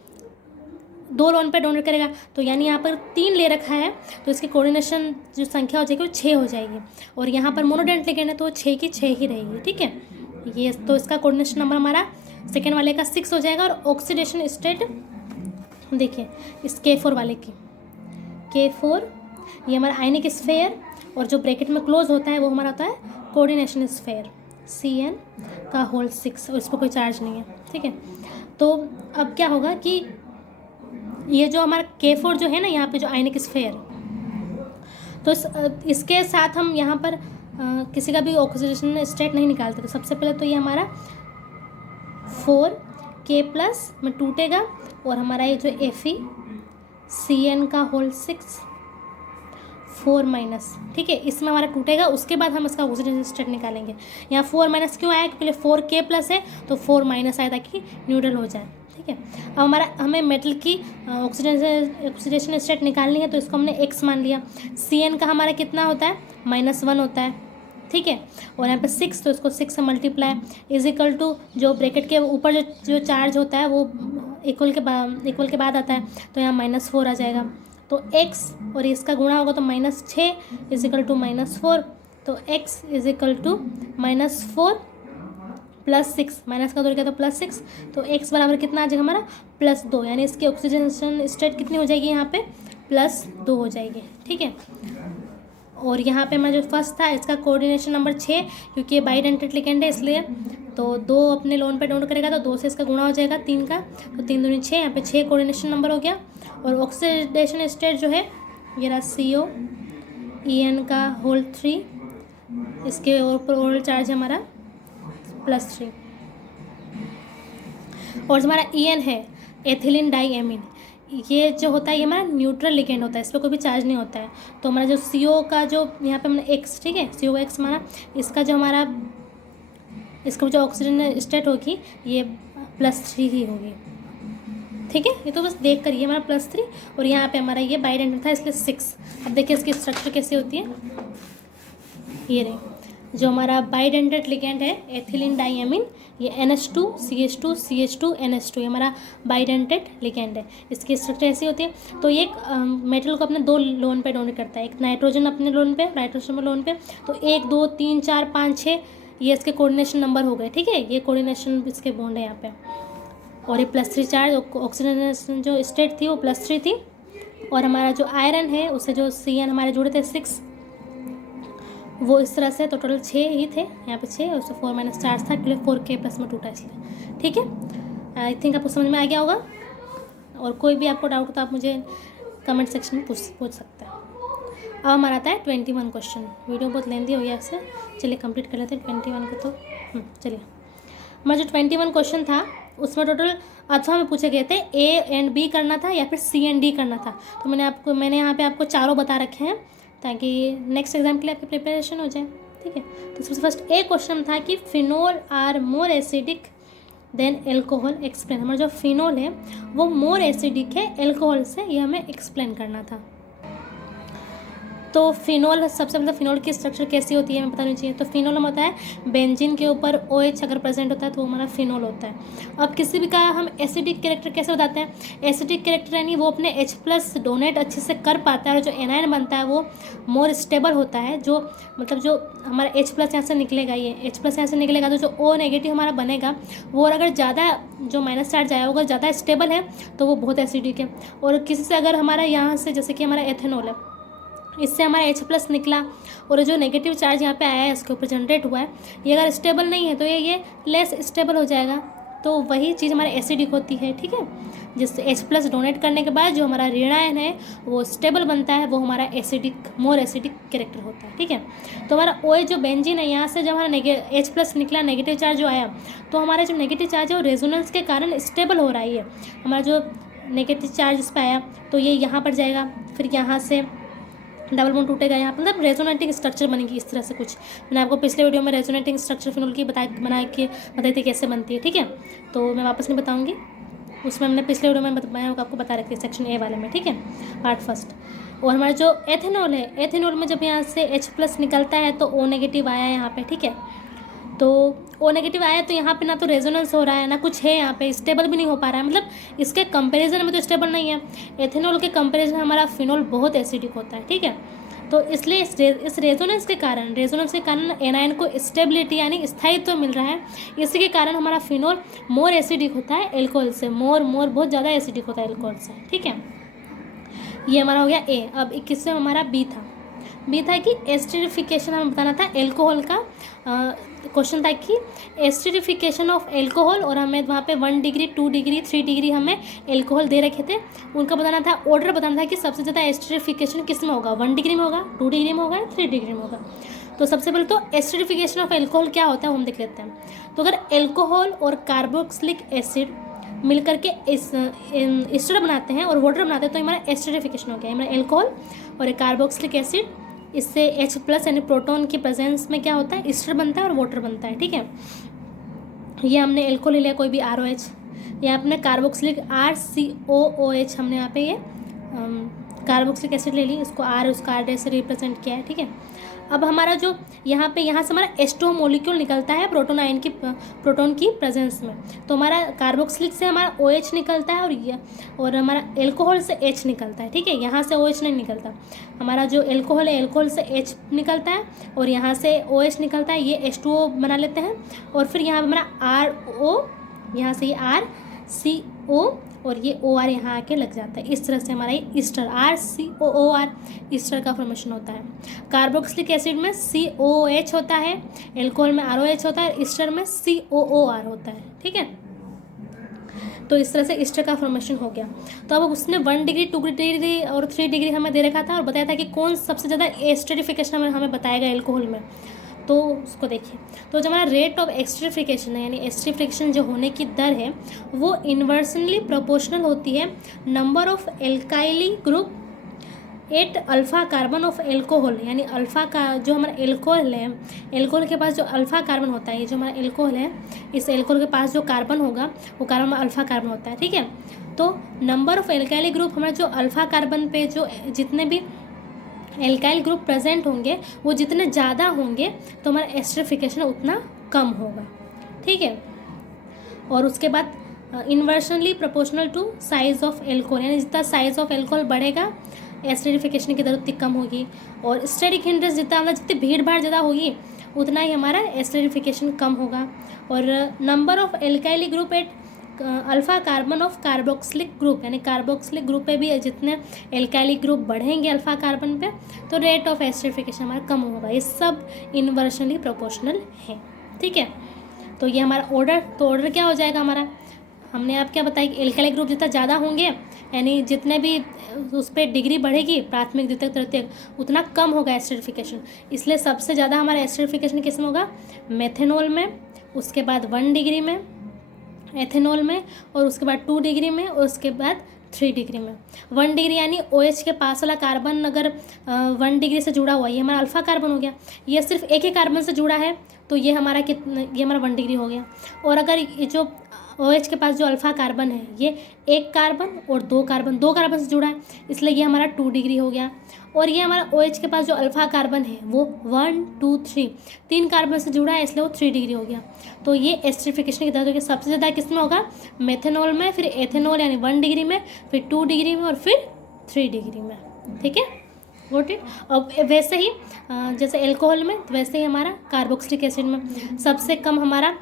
2 लोन पे डोनेट करेगा, तो यानी यहाँ पर 3 ले रखा है, तो इसकी कोऑर्डिनेशन जो संख्या हो जाएगी वो 6 हो जाएगी, और यहाँ पर मोनोडेंट लिगेंड है तो 6 की 6 ही रहेगी। ठीक है, ये तो इसका कोऑर्डिनेशन नंबर हमारा सेकेंड वाले का 6 हो जाएगा। और ऑक्सीडेशन स्टेट देखिए इस K4 वाले की, K4 ये हमारा आयनिक स्फीयर, और जो ब्रैकेट में क्लोज होता है वो हमारा होता है कोऑर्डिनेशन स्फीयर, CN का होल 6, और इस पर कोई चार्ज नहीं है। ठीक है, तो अब क्या होगा कि ये जो हमारा K4 जो है ना, यहाँ पे जो आयनिक स्फीयर, तो इसके साथ हम यहाँ पर किसी का भी ऑक्सीडेशन स्टेट नहीं निकालते। तो सबसे पहले तो ये हमारा 4K+ में टूटेगा, और हमारा ये जो Fe CN का होल 6 4 माइनस, ठीक है, इसमें हमारा टूटेगा, उसके बाद हम इसका ऑक्सीजन स्टेट निकालेंगे। यहाँ 4 माइनस क्यों आया, पहले 4K प्लस है तो 4 माइनस आया ताकि न्यूट्रल हो जाए, ठीक है। अब हमें मेटल की ऑक्सीडेशन स्टेट निकालनी है, तो इसको हमने x मान लिया। Cn का हमारा कितना होता है, -1 होता है, ठीक है। और यहाँ पे 6, तो इसको 6 से मल्टीप्लाई इज इक्वल टू जो ब्रैकेट के ऊपर जो चार्ज होता है वो इक्वल के बाद आता है, तो यहाँ -4 आ जाएगा। तो x और इसका गुणा होगा तो -6 इज इक्वल टू -4, तो x is equal to -4 + 6, minus का तो क्या, तो +6, तो x बराबर कितना आ जाएगा हमारा +2, यानी इसकी ऑक्सीडेशन स्टेट कितनी हो जाएगी यहाँ पे +2 हो जाएगी, ठीक है। और यहाँ पे हमारा जो फर्स्ट था इसका कोऑर्डिनेशन नंबर 6, क्योंकि ये बाइडेंटेड लिगेंड है इसलिए, तो 2 अपने लोन पे डोनेट करेगा तो 2 से इसका गुणा हो जाएगा 3 का, तो 3 दूनी 6, यहाँ पे 6 कोऑर्डिनेशन नंबर हो गया। और ऑक्सीडेशन स्टेट जो है ये रहा CO En का होल 3, इसके ऊपर ओरल चार्ज हमारा +3, और हमारा En है एथिलीन डाईएमीन, ये जो होता है ये हमारा न्यूट्रल लिगेंड होता है, इस पर कोई भी चार्ज नहीं होता है। तो हमारा जो CO का जो यहाँ पे हमने x, ठीक है, CO का x माना, इसका जो हमारा इसका जो ऑक्सीजन स्टेट होगी ये +3 ही होगी, ठीक है। ये तो बस देख कर ये हमारा +3, और यहाँ पे हमारा ये बाइडेंटेड था इसलिए 6। अब देखिए इसकी स्ट्रक्चर कैसे होती है, ये रही जो हमारा बाइडेंटेड लिगेंड है एथिलीन डाईएमीन, ये NH2 CH2 CH2 NH2, ये हमारा बाइडेंटेड लिगेंड है। इसकी स्ट्रक्चर ऐसी होती है। तो ये मेटल को अपने 2 लोन पे डोनेट करता है, एक नाइट्रोजन अपने लोन पे, नाइट्रोजन लोन पे, तो 1 2 3 4 5 6 ये इसके कोऑर्डिनेशन नंबर हो गए, ठीक है, ये कोऑर्डिनेशन इसके बॉन्ड है यहाँ पे। और ये +3 चार्ज, ऑक्सीजन जो स्टेट थी वो +3 थी, और हमारा जो आयरन है उससे जो Cn हमारे जुड़े थे 6, वो इस तरह से, तो टोटल 6 ही थे, यहाँ पे 6 और उससे 4 - 4 था, इसलिए 4K प्लस में टूटा इसलिए, ठीक है। आई थिंक आपको समझ में आ गया होगा, और कोई भी आपको डाउट हो तो आप मुझे कमेंट सेक्शन में पूछ सकते हैं। अब हमारा आता है 21 क्वेश्चन। वीडियो बहुत लेंदी हो गया इससे, चलिए कंप्लीट कर लेते हैं 21 को। तो चलिए, हमारा जो 21 क्वेश्चन था उसमें टोटल अथवा में पूछे गए थे A and B करना था या फिर C and D करना था। तो मैंने यहाँ पे आपको चारों बता रखे हैं ताकि नेक्स्ट एग्जाम के लिए आपकी प्रिपरेशन हो जाए, ठीक है। तो सबसे फर्स्ट एक क्वेश्चन था कि phenol are more acidic than alcohol, explain. हमारा जो फिनोल है वो मोर एसिडिक है एल्कोहल से, ये हमें एक्सप्लेन करना था। तो फिनोल, सबसे मतलब फिनोल की स्ट्रक्चर कैसी होती है हमें बतानी चाहिए। तो फिनोल हम होता है बेंजीन के ऊपर OH अगर प्रेजेंट होता है तो वो हमारा फिनोल होता है। अब किसी भी का हम एसिडिक कैरेक्टर कैसे बताते हैं, एसिडिक कैरेक्टर यानी वो अपने H+ डोनेट अच्छे से कर पाता है, और जो एनायन बनता है वो मोर स्टेबल होता है। जो मतलब जो हमारा H+ यहाँ से निकलेगा, ये H+ यहाँ से निकलेगा तो जो O नेगेटिव हमारा बनेगा वो अगर ज़्यादा जो माइनस चार्ज आया होगा ज़्यादा स्टेबल है तो वो बहुत एसिडिक है। और किसी से अगर हमारा यहाँ से, जैसे कि हमारा एथेनॉल है, इससे हमारा H+ निकला और जो नेगेटिव चार्ज यहाँ पे आया है इसके ऊपर जनरेट हुआ है, ये अगर स्टेबल नहीं है तो ये लेस स्टेबल हो जाएगा। तो वही चीज़ हमारे एसिडिक होती है, ठीक है। जिससे H+ डोनेट करने के बाद जो हमारा ऋणायन है वो स्टेबल बनता है, वो हमारा एसिडिक, मोर एसिडिक कैरेक्टर होता है, ठीक है। तो हमारा OH जो बेंजीन है, यहाँ से जब हमारा H+ निकला, नेगेटिव चार्ज जो आया, तो हमारा जो नेगेटिव चार्ज है वो रेजोनेंस के कारण स्टेबल हो रहा है। हमारा जो नेगेटिव चार्ज इस पर आया तो ये यहाँ पर जाएगा, फिर यहाँ से डबल बॉन्ड टूटेगा, यहाँ पर मतलब रेजोनेटिंग स्ट्रक्चर बनेगी इस तरह से कुछ। मैंने आपको पिछले वीडियो में रेजोनेटिंग स्ट्रक्चर फिनोल की बताई थी कैसे बनती है, ठीक है। तो मैं वापस नहीं बताऊँगी, उसमें हमने पिछले वीडियो में मैं आपको बता रखी है सेक्शन A वाले में, ठीक है, पार्ट फर्स्ट। और हमारा जो एथेनॉल है, एथेनॉल में जब यहाँ से H+ निकलता है तो O नेगेटिव आया यहाँ पे, ठीक है। तो O नेगेटिव आया तो यहाँ पे ना तो रेजोनेंस हो रहा है ना कुछ है, यहाँ पे स्टेबल भी नहीं हो पा रहा है, मतलब इसके कंपैरिजन में तो स्टेबल नहीं है। एथेनॉल के कंपैरिजन में हमारा फिनोल बहुत एसिडिक होता है, ठीक है। तो इसलिए इस रेजोनेंस के कारण एनायन को स्टेबिलिटी यानी स्थायित्व मिल रहा है। इसी के कारण हमारा फिनोल मोर एसिडिक होता है एल्कोहल से, मोर बहुत ज़्यादा एसिडिक होता है एल्कोहल से, ठीक है। ये हमारा हो गया A। अब 21 में हमारा B था कि एस्टरिफिकेशन हमें बताना था एल्कोहल का। क्वेश्चन था कि एस्टरिफिकेशन ऑफ एल्कोहल, और हमें वहाँ पे 1 डिग्री 2 डिग्री 3 डिग्री हमें एल्कोहल दे रखे थे, उनका बताना था, ऑर्डर बताना था कि सबसे ज़्यादा एस्टरिफिकेशन किस में होगा, 1 डिग्री में होगा, 2 डिग्री में होगा, 3 डिग्री में होगा। तो सबसे पहले तो एस्टरिफिकेशन ऑफ एल्कोहल क्या होता है हम देख लेते हैं। तो अगर एल्कोहल और कार्बोक्सिलिक एसिड मिल करके इस एस्टर बनाते हैं और वाटर बनाते हैं, तो हमारा एस्टरिफिकेशन हो गया। हमारा एल्कोहल और एक कार्बोक्सिलिक एसिड, इससे H+ यानी प्रोटॉन की प्रेजेंस में क्या होता है, एस्टर बनता है और वाटर बनता है। ठीक है, ये हमने एल्कोहल ले लिया, कोई भी ROH, या अपने कार्बोक्सिलिक RCOOH, हमने यहाँ पे ये कार्बोक्सिलिक एसिड ले ली, इसको R उसका R से रिप्रेजेंट किया है। ठीक है, अब हमारा जो यहाँ से हमारा H2O मॉलिक्यूल निकलता है प्रोटॉन की प्रेजेंस में, तो हमारा कार्बोक्सिलिक से हमारा OH निकलता है और हमारा एल्कोहल से H निकलता है। ठीक है, यहाँ से OH नहीं निकलता, हमारा जो एल्कोहल है एल्कोहल से H निकलता है और यहाँ से OH निकलता है, ये H2O बना लेते हैं और फिर यहाँ पर हमारा RO, यहाँ से ये RCO और ये OR यहाँ आके लग जाता है। इस तरह से हमारा ये ईस्टर RCOOR ईस्टर का फॉर्मेशन होता है। कार्बोक्सिलिक एसिड में COOH होता है, एल्कोहल में ROH होता है, ईस्टर में COOR होता है। ठीक है, तो इस तरह से ईस्टर का फॉर्मेशन हो गया। तो अब उसने 1 डिग्री 2 डिग्री और 3 डिग्री हमें दे रखा था और बताया था कि कौन सबसे ज़्यादा एस्टरिफिकेशन हमें बताएगा एल्कोहल में, तो उसको देखिए। तो जो हमारा रेट ऑफ एस्टरिफिकेशन है, यानी एस्टरिफिकेशन जो होने की दर है, वो इन्वर्सनली प्रोपोर्शनल होती है number of alkyl group at alpha carbon of alcohol, यानी अल्फ़ा का जो हमारा एल्कोहल है, एल्कोहल के पास जो अल्फ़ा कार्बन होता है, ये जो हमारा एल्कोहल है, इस एल्कोहल के पास जो कार्बन होगा वो कार्बन अल्फ़ा कार्बन होता है। ठीक है, तो नंबर ऑफ एल्काइली ग्रुप हमारा जो अल्फ़ा कार्बन पे जो जितने भी एल्काइल ग्रुप प्रेजेंट होंगे वो जितने ज़्यादा होंगे तो हमारा एस्टरिफिकेशन उतना कम होगा। ठीक है, और उसके बाद inversely proportional to size of alcohol, यानी जितना साइज़ ऑफ एल्कोहल बढ़ेगा एस्टरिफिकेशन की दर उतनी कम होगी, और स्टेरिक हिंड्रेंस जितनी भीड़ भाड़ ज़्यादा होगी उतना ही हमारा एस्टरिफिकेशन कम होगा। और number of alkyl group at alpha carbon of carboxylic group, यानी कार्बोक्सिलिक ग्रुप पे भी जितने एल्काइली ग्रुप बढ़ेंगे अल्फ़ा कार्बन पे तो रेट ऑफ एस्टरिफिकेशन हमारा कम होगा। ये सब इन्वर्सनली प्रोपोर्शनल है। ठीक है, तो ये हमारा ऑर्डर क्या हो जाएगा हमारा, हमने आप क्या बताया कि एल्काइली ग्रुप जितना ज़्यादा होंगे यानी जितने भी उस पर डिग्री बढ़ेगी प्राथमिक द्वितीयक तृतीयक उतना कम होगा एस्टरिफिकेशन। इसलिए सबसे ज़्यादा हमारा एस्टरिफिकेशन किस में होगा, मेथेनॉल में, उसके बाद 1 डिग्री में, एथेनॉल में, और उसके बाद 2 डिग्री में, और उसके बाद 3 डिग्री में। 1 डिग्री यानी OH के पास वाला कार्बन अगर 1 डिग्री से जुड़ा हुआ, ये हमारा अल्फ़ा कार्बन हो गया, ये सिर्फ एक ही कार्बन से जुड़ा है तो ये हमारा ये हमारा 1 डिग्री हो गया। और अगर ये जो OH के पास जो अल्फ़ा कार्बन है ये एक कार्बन और दो कार्बन से जुड़ा है इसलिए ये हमारा 2 डिग्री हो गया। और ये हमारा OH के पास जो अल्फ़ा कार्बन है वो 1 2 3 3 कार्बन से जुड़ा है इसलिए वो 3 डिग्री हो गया। तो ये एस्टरिफिकेशन की दर सबसे ज़्यादा किस में होगा, मेथेनॉल में, फिर एथेनॉल यानी 1 डिग्री में, फिर 2 डिग्री में और फिर 3 डिग्री में। ठीक है, गॉट इट। अब वैसे ही जैसे एल्कोहल में वैसे ही हमारा कार्बोक्सिलिक एसिड में सबसे कम हमारा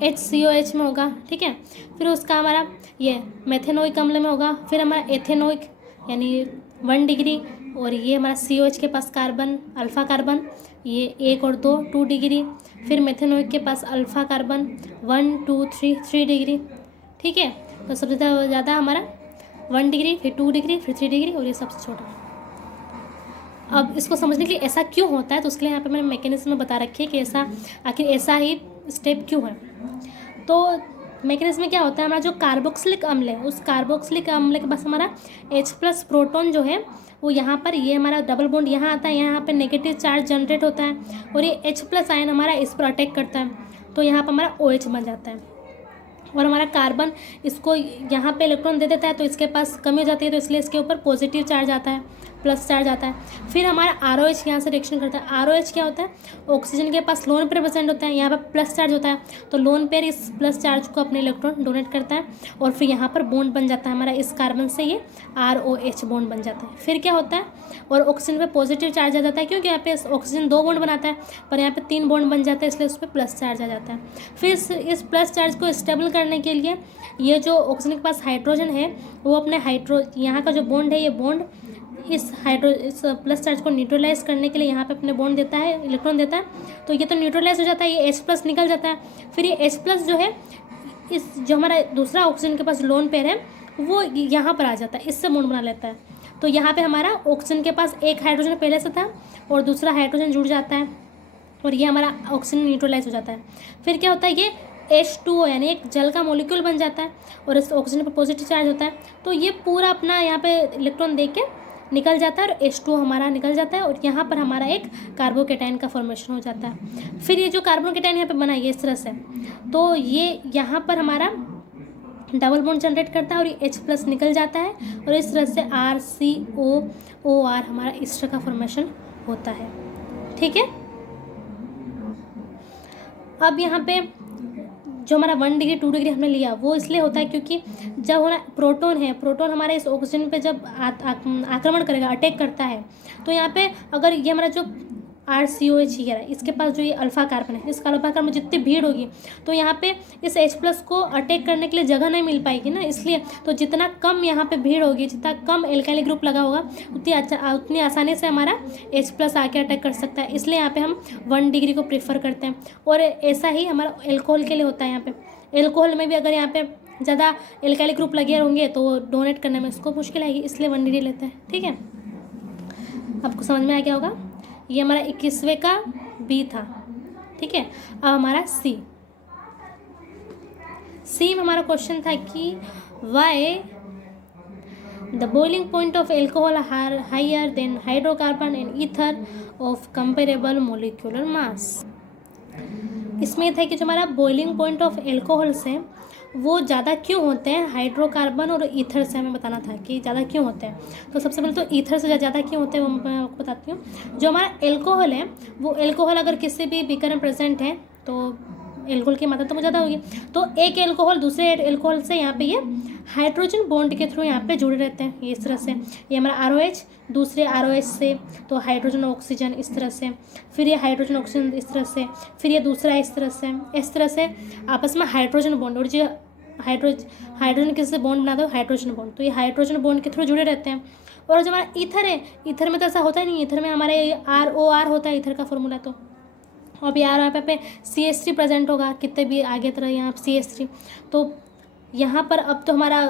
HCOH में होगा। ठीक है, फिर उसका हमारा ये मेथेनोइक अम्ल में होगा, फिर हमारा एथेनोइक यानी 1 डिग्री, और ये हमारा COH के पास कार्बन अल्फ़ा कार्बन ये 1 और 2 डिग्री, फिर मेथेनोइक के पास अल्फ़ा कार्बन 1 2 3 डिग्री। ठीक है, तो सबसे ज़्यादा हमारा 1 डिग्री, फिर 2 डिग्री, फिर 3 डिग्री, और ये सबसे छोटा। अब इसको समझने के लिए ऐसा क्यों होता है तो उसके लिए यहाँ पे मैंने मैकेनिज्म में बता रखी है कि आखिर ऐसा ही स्टेप क्यों है। तो मैकेनिज्म में क्या होता है, हमारा जो कार्बोक्सिलिक अम्ल है उस कार्बोक्सिलिक अम्ल के पास हमारा H+ प्रोटॉन जो है वो यहाँ पर ये हमारा डबल बॉन्ड यहाँ आता है, यहाँ पे नेगेटिव चार्ज जनरेट होता है और ये H+ आयन हमारा इस पर अटैक करता है तो यहाँ पर हमारा OH बन जाता है। और हमारा कार्बन इसको यहाँ पे इलेक्ट्रॉन दे देता है तो इसके पास कमी हो जाती है तो इसलिए इसके ऊपर पॉजिटिव चार्ज आता है, प्लस चार्ज आता है। फिर हमारा ROH यहाँ से रिएक्शन करता है। ROH क्या होता है, ऑक्सीजन के पास लोन पेयर प्रेजेंट होता है, यहाँ पर प्लस चार्ज होता है तो लोन पेयर इस प्लस चार्ज को अपने इलेक्ट्रॉन डोनेट करता है और फिर यहाँ पर बॉन्ड बन जाता है हमारा, इस कार्बन से ये ROH बॉन्ड बन जाता है। फिर क्या होता है, और ऑक्सीजन पे पॉजिटिव चार्ज आ जाता है क्योंकि यहाँ पे ऑक्सीजन 2 बॉन्ड बनाता है पर यहाँ पे 3 बॉन्ड बन जाता है इसलिए उस पर प्लस चार्ज आ जाता है। फिर इस प्लस चार्ज को स्टेबल करने के लिए ये जो ऑक्सीजन के पास हाइड्रोजन है वो अपने यहाँ का जो बॉन्ड है ये बॉन्ड इस प्लस चार्ज को न्यूट्रलाइज करने के लिए यहाँ पे अपने बॉन्ड देता है, इलेक्ट्रॉन देता है तो ये तो न्यूट्रलाइज हो जाता है, ये H+ निकल जाता है। फिर ये H+ जो है इस जो हमारा दूसरा ऑक्सीजन के पास लोन पेयर है वो यहाँ पर आ जाता है, इससे बॉन्ड बना लेता है। तो यहाँ पे हमारा ऑक्सीजन के पास एक हाइड्रोजन पहले से था और दूसरा हाइड्रोजन जुड़ जाता है और ये हमारा ऑक्सीजन न्यूट्रलाइज हो जाता है। फिर क्या होता है, ये H2O यानी एक जल का मॉलिक्यूल बन जाता है और इस ऑक्सीजन पर पॉजिटिव चार्ज होता है, तो ये पूरा अपना यहाँ पे इलेक्ट्रॉन दे के निकल जाता है और H2O हमारा निकल जाता है और यहाँ पर हमारा एक कार्बोकेटाइन का फॉर्मेशन हो जाता है। फिर ये जो कार्बोकेटाइन यहाँ पे बना है इस तरह से, तो ये यहाँ पर हमारा डबल बॉन्ड जनरेट करता है और ये H+ निकल जाता है और इस तरह से RCOOR हमारा इस तरह का फॉर्मेशन होता है। ठीक है, अब यहाँ पे जो हमारा 1 डिग्री 2 डिग्री हमने लिया वो इसलिए होता है क्योंकि जब हमारा प्रोटॉन है, प्रोटॉन हमारे इस ऑक्सीजन पे जब आक्रमण करेगा, अटैक करता है, तो यहाँ पे अगर ये हमारा जो RCOH ही है, इसके पास जो ये अल्फा कार्बन है, इस अल्फा कार्बन में जितनी भीड़ होगी तो यहाँ पे इस H+ को अटैक करने के लिए जगह नहीं मिल पाएगी ना, इसलिए तो जितना कम यहाँ पे भीड़ होगी, जितना कम एल्काइल ग्रुप लगा होगा, उतनी आसानी से हमारा H+ आके अटैक कर सकता है। इसलिए यहाँ पे हम 1 डिग्री को प्रेफर करते हैं। और ऐसा ही हमारा एल्कोहल के लिए होता है। यहाँ पे एल्कोहल में भी अगर यहाँ पे ज़्यादा एल्काइल ग्रुप लगे होंगे तो डोनेट करने में उसको मुश्किल आएगी, इसलिए 1 डिग्री लेते हैं। ठीक है, आपको समझ में आ गया होगा। ये हमारा 21वें का बी था। ठीक है, अब हमारा सी में हमारा क्वेश्चन था कि why the boiling point of alcohol higher than hydrocarbon and ether of comparable molecular mass. इसमें ये था कि जो हमारा बॉइलिंग पॉइंट ऑफ एल्कोहल से वो ज़्यादा क्यों होते हैं हाइड्रोकार्बन और ईथर से, हमें बताना था कि ज़्यादा क्यों होते हैं। तो सबसे पहले तो ईथर से ज़्यादा क्यों होते हैं वो मैं आपको बताती हूँ। जो हमारा एल्कोहल है, वो एल्कोहल अगर किसी भी बीकर में प्रेजेंट है तो एल्कोहल की मात्रा तो ज़्यादा होगी, तो एक एल्कोहल दूसरे एल्कोहल से यहाँ पे ये हाइड्रोजन बॉन्ड के थ्रू यहाँ पे जुड़े रहते हैं। ये इस तरह से, ये हमारा ROH दूसरे ROH से, तो हाइड्रोजन ऑक्सीजन इस तरह से, फिर ये हाइड्रोजन ऑक्सीजन इस तरह से, फिर ये दूसरा इस तरह से आपस में हाइड्रोजन बॉन्ड, और जो हाइड्रोजन किससे बॉन्ड बनाते हो, हाइड्रोजन बॉन्ड, तो ये हाइड्रोजन बॉन्ड के थ्रू जुड़े रहते हैं। और जो हमारा ईथर है, ईथर में तो ऐसा होता ही नहीं। ईथर में हमारे ROR होता है ईथर का फॉर्मूला। तो अब यहाँ पे CH3 प्रेजेंट होगा, कितने भी आगे तरह यहाँ CH3, तो यहाँ पर अब तो हमारा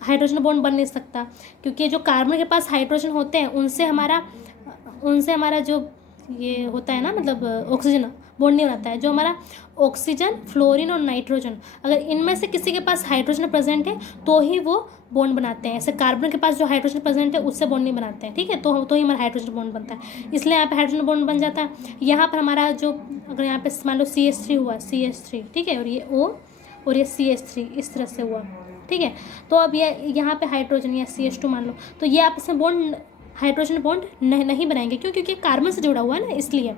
हाइड्रोजन बॉन्ड बन नहीं सकता, क्योंकि जो कार्बन के पास हाइड्रोजन होते हैं उनसे हमारा जो ये होता है ना, मतलब ऑक्सीजन बॉन्ड नहीं बनाता है। जो हमारा ऑक्सीजन, फ्लोरीन और नाइट्रोजन, अगर इनमें से किसी के पास हाइड्रोजन प्रेजेंट है तो ही वो बॉन्ड बनाते हैं। ऐसे कार्बन के पास जो हाइड्रोजन प्रेजेंट है उससे बॉन्ड नहीं बनाते हैं। ठीक है, तो ही हमारा हाइड्रोजन बॉन्ड बनता है, इसलिए यहाँ पे हाइड्रोजन बॉन्ड बन जाता है। यहाँ पर हमारा जो, अगर यहाँ पे मान लो CH3 हुआ, CH3, ठीक है, और ये O और ये CH3 इस तरह से हुआ। ठीक है, तो अब ये यहाँ पे हाइड्रोजन या CH2 मान लो, तो ये आपस में बॉन्ड, हाइड्रोजन बॉन्ड नहीं बनाएंगे, क्यों? क्योंकि कार्बन से जुड़ा हुआ है ना, इसलिए।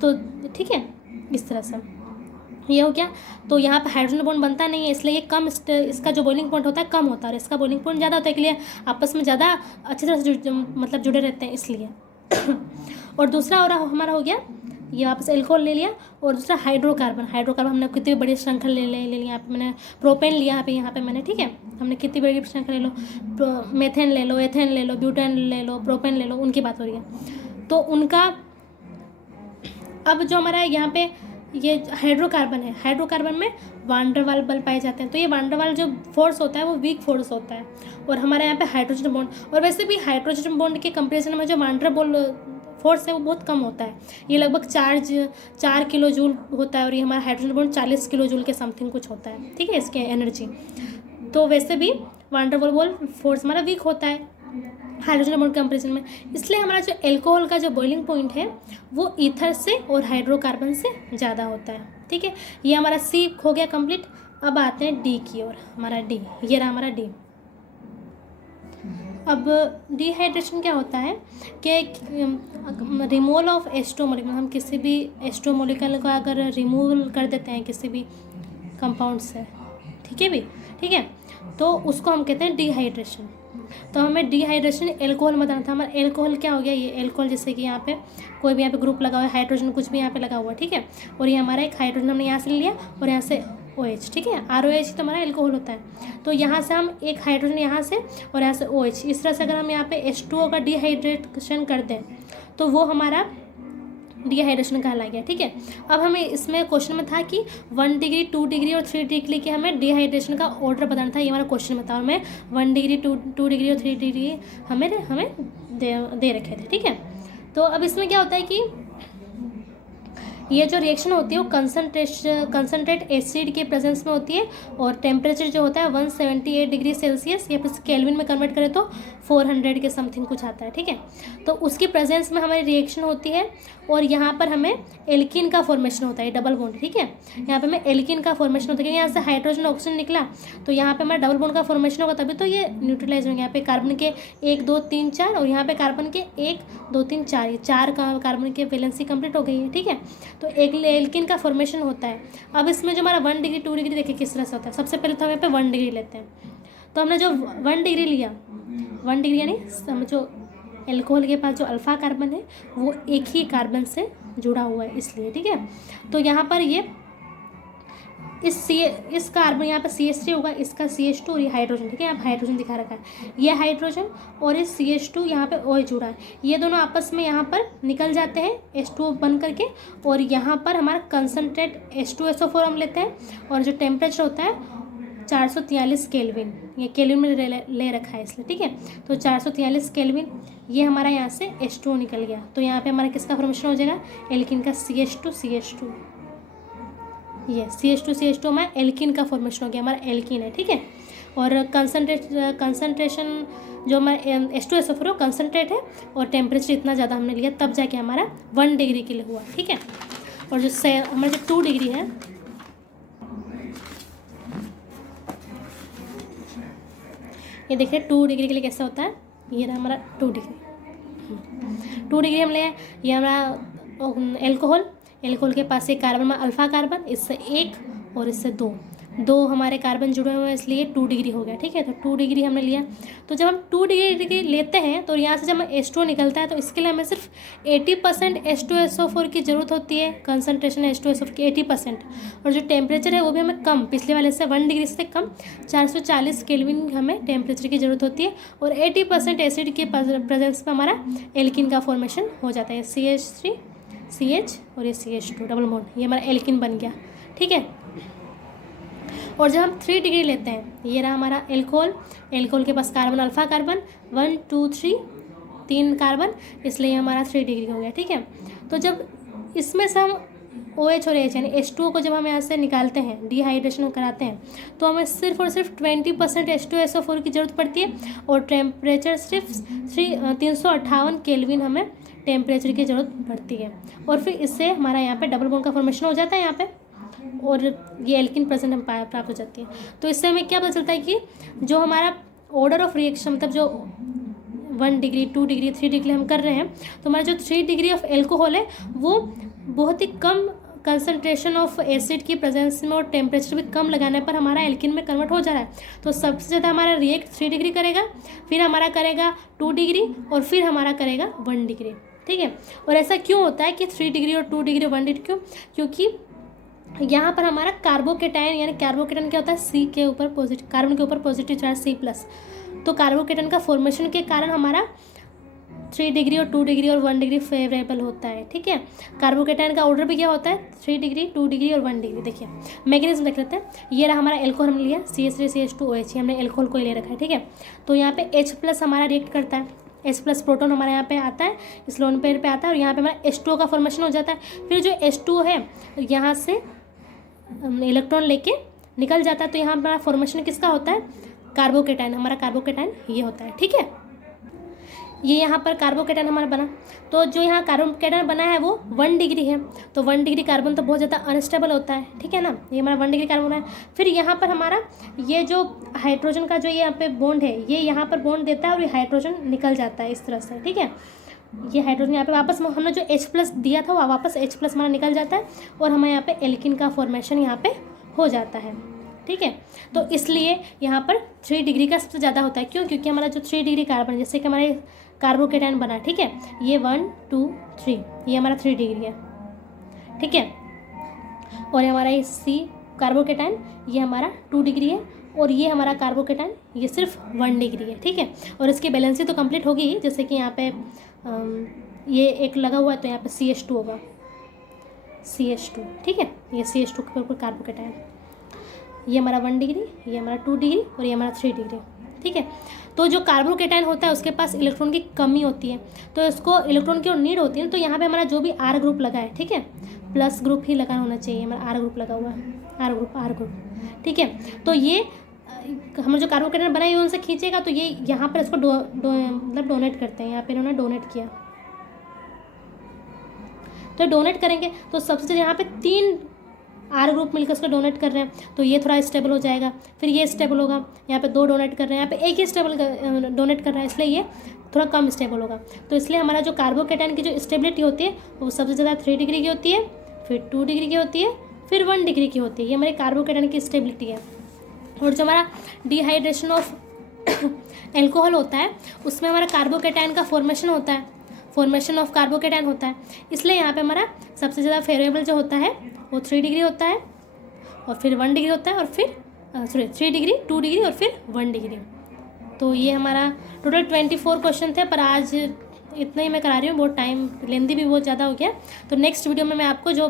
तो ठीक है, इस तरह से ये हो गया। तो यहाँ पे हाइड्रोजन बॉन्ड बनता नहीं है, इसलिए ये कम, इसका जो बॉइलिंग पॉइंट होता है कम होता है, और इसका बॉइलिंग पॉइंट ज़्यादा होता है, इसलिए आपस में ज़्यादा अच्छी तरह से मतलब जुड़े रहते हैं, इसलिए। और दूसरा और हमारा हो गया, ये वापस एल्कोहल ले लिया, और दूसरा हाइड्रोकार्बन हमने कितनी बड़ी श्रृंखला ले लिया। यहाँ पे मैंने प्रोपेन लिया, यहाँ पे मैंने, ठीक है, हमने कितनी बड़ी श्रृंखला ले लो, मेथेन ले लो, एथेन ले लो, ब्यूटेन ले लो, प्रोपेन ले लो, उनकी बात हो रही है। तो उनका अब जो हमारा यहाँ पे ये हाइड्रोकार्बन है, हाइड्रोकार्बन में वान डेर वाल बल पाए जाते हैं। तो ये वान डेर वाल जो फोर्स होता है वो वीक फोर्स होता है, और हमारे यहाँ पे हाइड्रोजन बॉन्ड, और वैसे भी हाइड्रोजन बॉन्ड के कंपेरिजन में जो वान डेर फोर्स है वो बहुत कम होता है। ये लगभग 4 किलो जूल होता है, और ये हमारा हाइड्रोजन बॉन्ड 40 किलो जूल के समथिंग कुछ होता है। ठीक है, इसकी एनर्जी। तो वैसे भी वान डेर वाल फोर्स हमारा वीक होता है हाइड्रोजन बॉन्ड कंपेरिजन में, इसलिए हमारा जो एल्कोहल का जो बॉइलिंग पॉइंट है वो ईथर से और हाइड्रोकार्बन से ज़्यादा होता है। ठीक है, ये हमारा सी हो गया कंप्लीट। अब आते हैं डी की ओर, हमारा डी, ये रहा हमारा डी। अब डिहाइड्रेशन क्या होता है कि रिमूवल ऑफ H2 मॉलिक्यूल, हम किसी भी H2 मॉलिक्यूल को अगर रिमूवल कर देते हैं किसी भी कंपाउंड से, ठीक है भी, ठीक है, तो उसको हम कहते हैं डिहाइड्रेशन। तो हमें डिहाइड्रेशन एल्कोहल में बताना था। हमारा एल्कोहल क्या हो गया, ये एल्कोहल, जैसे कि यहाँ पे कोई भी यहाँ पे ग्रुप लगा हुआ है, हाइड्रोजन कुछ भी यहाँ पे लगा हुआ है, ठीक है, और ये हमारा एक हाइड्रोजन हमने यहाँ से ले लिया और यहाँ से OH, ठीक है, ROH तो हमारा एल्कोहल होता है। तो यहाँ से हम एक हाइड्रोजन यहाँ से और यहाँ से OH, इस तरह से अगर हम यहाँ पे H2O का डिहाइड्रेशन कर दें तो वो हमारा डिहाइड्रेशन कहला गया। ठीक है, अब हमें इसमें क्वेश्चन में था कि 1 डिग्री 2 डिग्री और 3 डिग्री के हमें डिहाइड्रेशन का ऑर्डर बताना था, ये हमारा क्वेश्चन में था, और मैं 1 डिग्री 2 डिग्री और 3 डिग्री हमें दे रखे थे। ठीक है, तो अब इसमें क्या होता है कि ये जो रिएक्शन होती है वो कंसनट्रेट एसिड के प्रेजेंस में होती है और टेम्परेचर जो होता है 178 डिग्री सेल्सियस या फिर केल्विन में कन्वर्ट करें तो 400 के समथिंग कुछ आता है, ठीक है। तो उसकी प्रेजेंस में हमारी रिएक्शन होती है और यहाँ पर हमें एल्कीन का फॉर्मेशन होता है, डबल बॉन्ड, ठीक है। यहाँ पे हमें एल्कीन का फॉर्मेशन होता है क्योंकि यहाँ से हाइड्रोजन ऑक्सीजन निकला तो यहाँ पे हमारा डबल बॉन्ड का फॉर्मेशन होगा, तभी तो ये न्यूट्रलाइज होंगे। यहाँ पे कार्बन के 1 2 3 4 और यहाँ पे कार्बन के 1 2 3 4, ये 4 कार्बन की वैलेंसी कंप्लीट हो गई है, ठीक है। तो एक एल्कीन का फॉर्मेशन होता है। अब इसमें जो हमारा 1 डिग्री 2 डिग्री देखिए किस तरह से होता है। सबसे पहले तो हम यहाँ पे 1 डिग्री लेते हैं। तो हमने जो 1 डिग्री लिया, 1 डिग्री यानी हम जो एल्कोहल के पास जो अल्फ़ा कार्बन है वो एक ही कार्बन से जुड़ा हुआ है इसलिए, ठीक है। तो यहाँ पर ये इस कार्बन यहाँ पर CH3 होगा, इसका CH2 और ये हाइड्रोजन, ठीक है। यहाँ हाइड्रोजन दिखा रखा है, ये हाइड्रोजन और इस CH2 यहाँ पे OH जुड़ा है, ये दोनों आपस में यहाँ पर निकल जाते हैं H2O बन करके और यहाँ पर हमारा कंसनट्रेट H2SO4 हम लेते हैं और जो टेम्परेचर होता है 443 केल्विन, ये केल्विन में ले रखा है इसलिए, ठीक है। तो 443 केल्विन, ये हमारा यहाँ से H2O निकल गया। तो यहाँ पे हमारा किसका फॉर्मेशन हो जाएगा, एल्कीन का CH2 ये CH2 हमारा एल्कीन का फॉर्मेशन हो गया, हमारा एल्कीन है, ठीक है। और कंसनट्रेशन जो हमारा H2SO4 कंसनट्रेट है और टेम्परेचर इतना ज़्यादा हमने लिया तब जाके हमारा 1 डिग्री के लिए हुआ, ठीक है। और जो हमारा जो 2 डिग्री है, ये देखिए 2 डिग्री के लिए कैसा होता है, ये रहा हमारा 2 डिग्री हम ले, ये हमारा एल्कोहल के पास एक कार्बन में अल्फा कार्बन, इससे 1 और इससे 2 हमारे कार्बन जुड़े हुए हैं इसलिए 2 डिग्री हो गया, ठीक है। तो 2 डिग्री हमने लिया। तो जब हम 2 डिग्री लेते हैं तो यहाँ से जब H2O निकलता है तो इसके लिए हमें सिर्फ 80% H2SO4 की ज़रूरत होती है, कंसनट्रेशन H2SO4 की 80%। और जो टेम्परेचर है वो भी हमें कम, पिछले वाले से 1 डिग्री से कम 440 केल्विन हमें टेम्परेचर की ज़रूरत होती है और 80% एसिड के प्रेजेंस में हमारा एल्कीन का फॉर्मेशन हो जाता है, CH3 CH और ये CH2 डबल बॉन्ड, ये हमारा एल्कीन बन गया, ठीक है। और जब हम 3 डिग्री लेते हैं, ये रहा हमारा एल्कोहल के पास कार्बन अल्फा कार्बन 1 2 3 कार्बन, इसलिए हमारा 3 डिग्री हो गया, ठीक है। तो जब इसमें से हम OH और H यानी H2O को जब हम यहाँ से निकालते हैं, डिहाइड्रेशन कराते हैं, तो हमें सिर्फ और सिर्फ 20% H2SO4 की ज़रूरत पड़ती है और टेम्परेचर सिर्फ 358 केल्विन हमें टेम्परेचर की ज़रूरत पड़ती है। और फिर इससे हमारा यहाँ पे डबल बॉन्ड का फॉर्मेशन हो जाता है यहाँ पे और ये एल्कीन प्रेजेंट हम प्राप्त हो जाती है। तो इससे हमें क्या पता चलता है कि जो हमारा ऑर्डर ऑफ रिएक्शन मतलब जो 1 डिग्री 2 डिग्री 3 डिग्री हम कर रहे हैं, तो हमारा जो 3 डिग्री ऑफ एल्कोहल है वो बहुत ही कम कंसनट्रेशन ऑफ एसिड की प्रेजेंस में और टेम्परेचर भी कम लगाने पर हमारा एल्कीन में कन्वर्ट हो जा रहा है। तो सबसे ज़्यादा हमारा रिएक्ट 3 डिग्री करेगा, फिर हमारा करेगा 2 डिग्री और फिर हमारा करेगा 1 डिग्री, ठीक है। और ऐसा क्यों होता है कि 3 डिग्री और 2 डिग्री 1 डिग्री क्यों, क्योंकि यहाँ पर हमारा कार्बोकेटाइन यानी कार्बोकेटाइन क्या होता है, C के ऊपर पॉजिटिव, कार्बन के ऊपर पॉजिटिव चार्ज C+, तो कार्बोकेटाइन का फॉर्मेशन के कारण हमारा 3 डिग्री और 2 डिग्री और 1 डिग्री फेवरेबल होता है, ठीक है। कार्बोकेटाइन का ऑर्डर भी क्या होता है 3 डिग्री 2 डिग्री और 1 डिग्री। देखिए मैकेनिज्म देख लेते हैं। ये रहा हमारा एल्कोहल हमने लिया CH3 CH2 OH, हमने एल्कोहल को ले रखा है, ठीक है। तो यहाँ पे H+ हमारा रिएक्ट करता है, H+ प्रोटॉन हमारे यहाँ पे आता है, इस लोन पेयर पे आता है और यहाँ पे हमारा H2O का फॉर्मेशन हो जाता है। फिर जो H2O है यहाँ से इलेक्ट्रॉन लेके निकल जाता है, तो यहाँ हमारा फॉर्मेशन किसका होता है, कार्बोकेटाइन, हमारा कार्बोकेटाइन ये होता है, ठीक है। ये यहाँ पर कार्बोकेटाइन हमारा बना, तो जो यहाँ कार्बोकेटाइन बना है वो 1 डिग्री है, तो 1 डिग्री कार्बन तो बहुत ज़्यादा अनस्टेबल होता है, ठीक है ना। ये हमारा 1 डिग्री कार्बन है। फिर यहाँ पर हमारा ये जो हाइड्रोजन का जो यहाँ पे बॉन्ड है ये यहाँ पर बॉन्ड देता है और ये हाइड्रोजन निकल जाता है इस तरह से, ठीक है। ये हाइड्रोजन यहाँ पे वापस हमने जो H+ दिया था वो वापस H+ हमारा निकल जाता है और हमें यहाँ पे एल्कीन का फॉर्मेशन यहाँ पे हो जाता है, ठीक है। तो इसलिए यहाँ पर 3 डिग्री का सबसे ज़्यादा होता है, क्यों, क्योंकि हमारा जो 3 डिग्री कार्बन जैसे कि हमारे कार्बोकेटाइन बना, ठीक है, ये 1 2 3 ये हमारा 3 डिग्री है, ठीक है। और हमारा ये C कार्बोकेटाइन ये हमारा 2 डिग्री है और ये हमारा कार्बोकेटाइन ये सिर्फ 1 डिग्री है, ठीक है। और इसकी बैलेंसी तो कंप्लीट होगी, जैसे कि यहाँ पे ये एक लगा हुआ है तो यहाँ पे CH2 होगा, CH2, ठीक है। ये CH2 के ऊपर कार्बोकेटाइन, ये हमारा 1 डिग्री, ये हमारा 2 डिग्री और ये हमारा 3 डिग्री, ठीक है। तो जो कार्बोकेटाइन होता है उसके पास इलेक्ट्रॉन की कमी होती है, तो इसको इलेक्ट्रॉन की नीड होती है। तो यहाँ पे हमारा जो भी आर ग्रुप लगा है, ठीक है, प्लस ग्रुप ही लगा होना चाहिए, हमारा आर ग्रुप लगा हुआ है, आर ग्रुप, ठीक है। तो ये हम जो कार्बोकेटाइन बनाए हुए उनसे खींचेगा, तो ये यहाँ पर इसको मतलब डोनेट करते हैं, यहाँ पे इन्होंने डोनेट किया, तो डोनेट करेंगे तो सबसे यहाँ पे 3 आर ग्रुप मिलकर उसको डोनेट कर रहे हैं, तो ये थोड़ा स्टेबल हो जाएगा। फिर ये स्टेबल होगा, यहाँ पे 2 डोनेट कर रहे हैं, यहाँ पे एक ही स्टेबल डोनेट कर रहा है, इसलिए ये थोड़ा कम स्टेबल होगा। तो इसलिए हमारा जो कार्बोकेटाइन की जो स्टेबिलिटी होती है वो सबसे ज़्यादा 3 डिग्री की होती है, फिर 2 डिग्री की होती है, फिर 1 डिग्री की होती है। ये हमारे कार्बोकेटाइन की स्टेबिलिटी है। और जो हमारा डिहाइड्रेशन ऑफ एल्कोहल होता है उसमें हमारा कार्बोकेटाइन का फॉर्मेशन होता है, फॉर्मेशन ऑफ कार्बोकेटाइन होता है, इसलिए यहाँ पे हमारा सबसे ज़्यादा फेवरेबल जो होता है वो 3 डिग्री होता है, और फिर 1 डिग्री होता है, और फिर 3 डिग्री, 2 डिग्री, और फिर 1 डिग्री। तो ये हमारा टोटल 24 क्वेश्चन थे, पर आज इतना ही मैं करा रही हूँ, बहुत टाइम लेंदी भी बहुत ज़्यादा हो गया। तो नेक्स्ट वीडियो में मैं आपको जो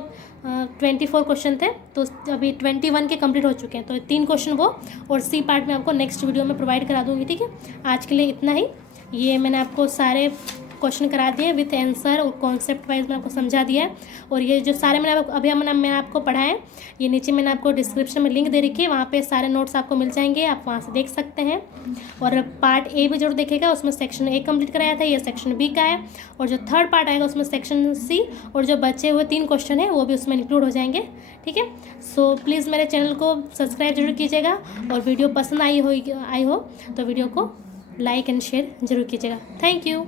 24 क्वेश्चन थे, तो अभी 21 के कंप्लीट हो चुके हैं, तो 3 क्वेश्चन वो और सी पार्ट में आपको नेक्स्ट वीडियो में प्रोवाइड करा दूँगी, ठीक है। आज के लिए इतना ही। ये मैंने आपको सारे क्वेश्चन करा दिए विथ आंसर, और कॉन्सेप्ट वाइज मैं आपको समझा दिया है। और ये जो सारे मैंने आपको पढ़ाए, ये नीचे मैंने आपको डिस्क्रिप्शन में लिंक दे रखी है, वहाँ पे सारे नोट्स आपको मिल जाएंगे, आप वहाँ से देख सकते हैं। और पार्ट ए भी जरूर देखेगा, उसमें सेक्शन ए कंप्लीट कराया था, ये सेक्शन बी का है। और जो थर्ड पार्ट आएगा उसमें सेक्शन सी, और जो बचे हुए 3 क्वेश्चन हैं वो भी उसमें इंक्लूड हो जाएंगे, ठीक है। सो प्लीज़ मेरे चैनल को सब्सक्राइब जरूर कीजिएगा, और वीडियो पसंद आई हो तो वीडियो को लाइक एंड शेयर जरूर कीजिएगा। Thank you.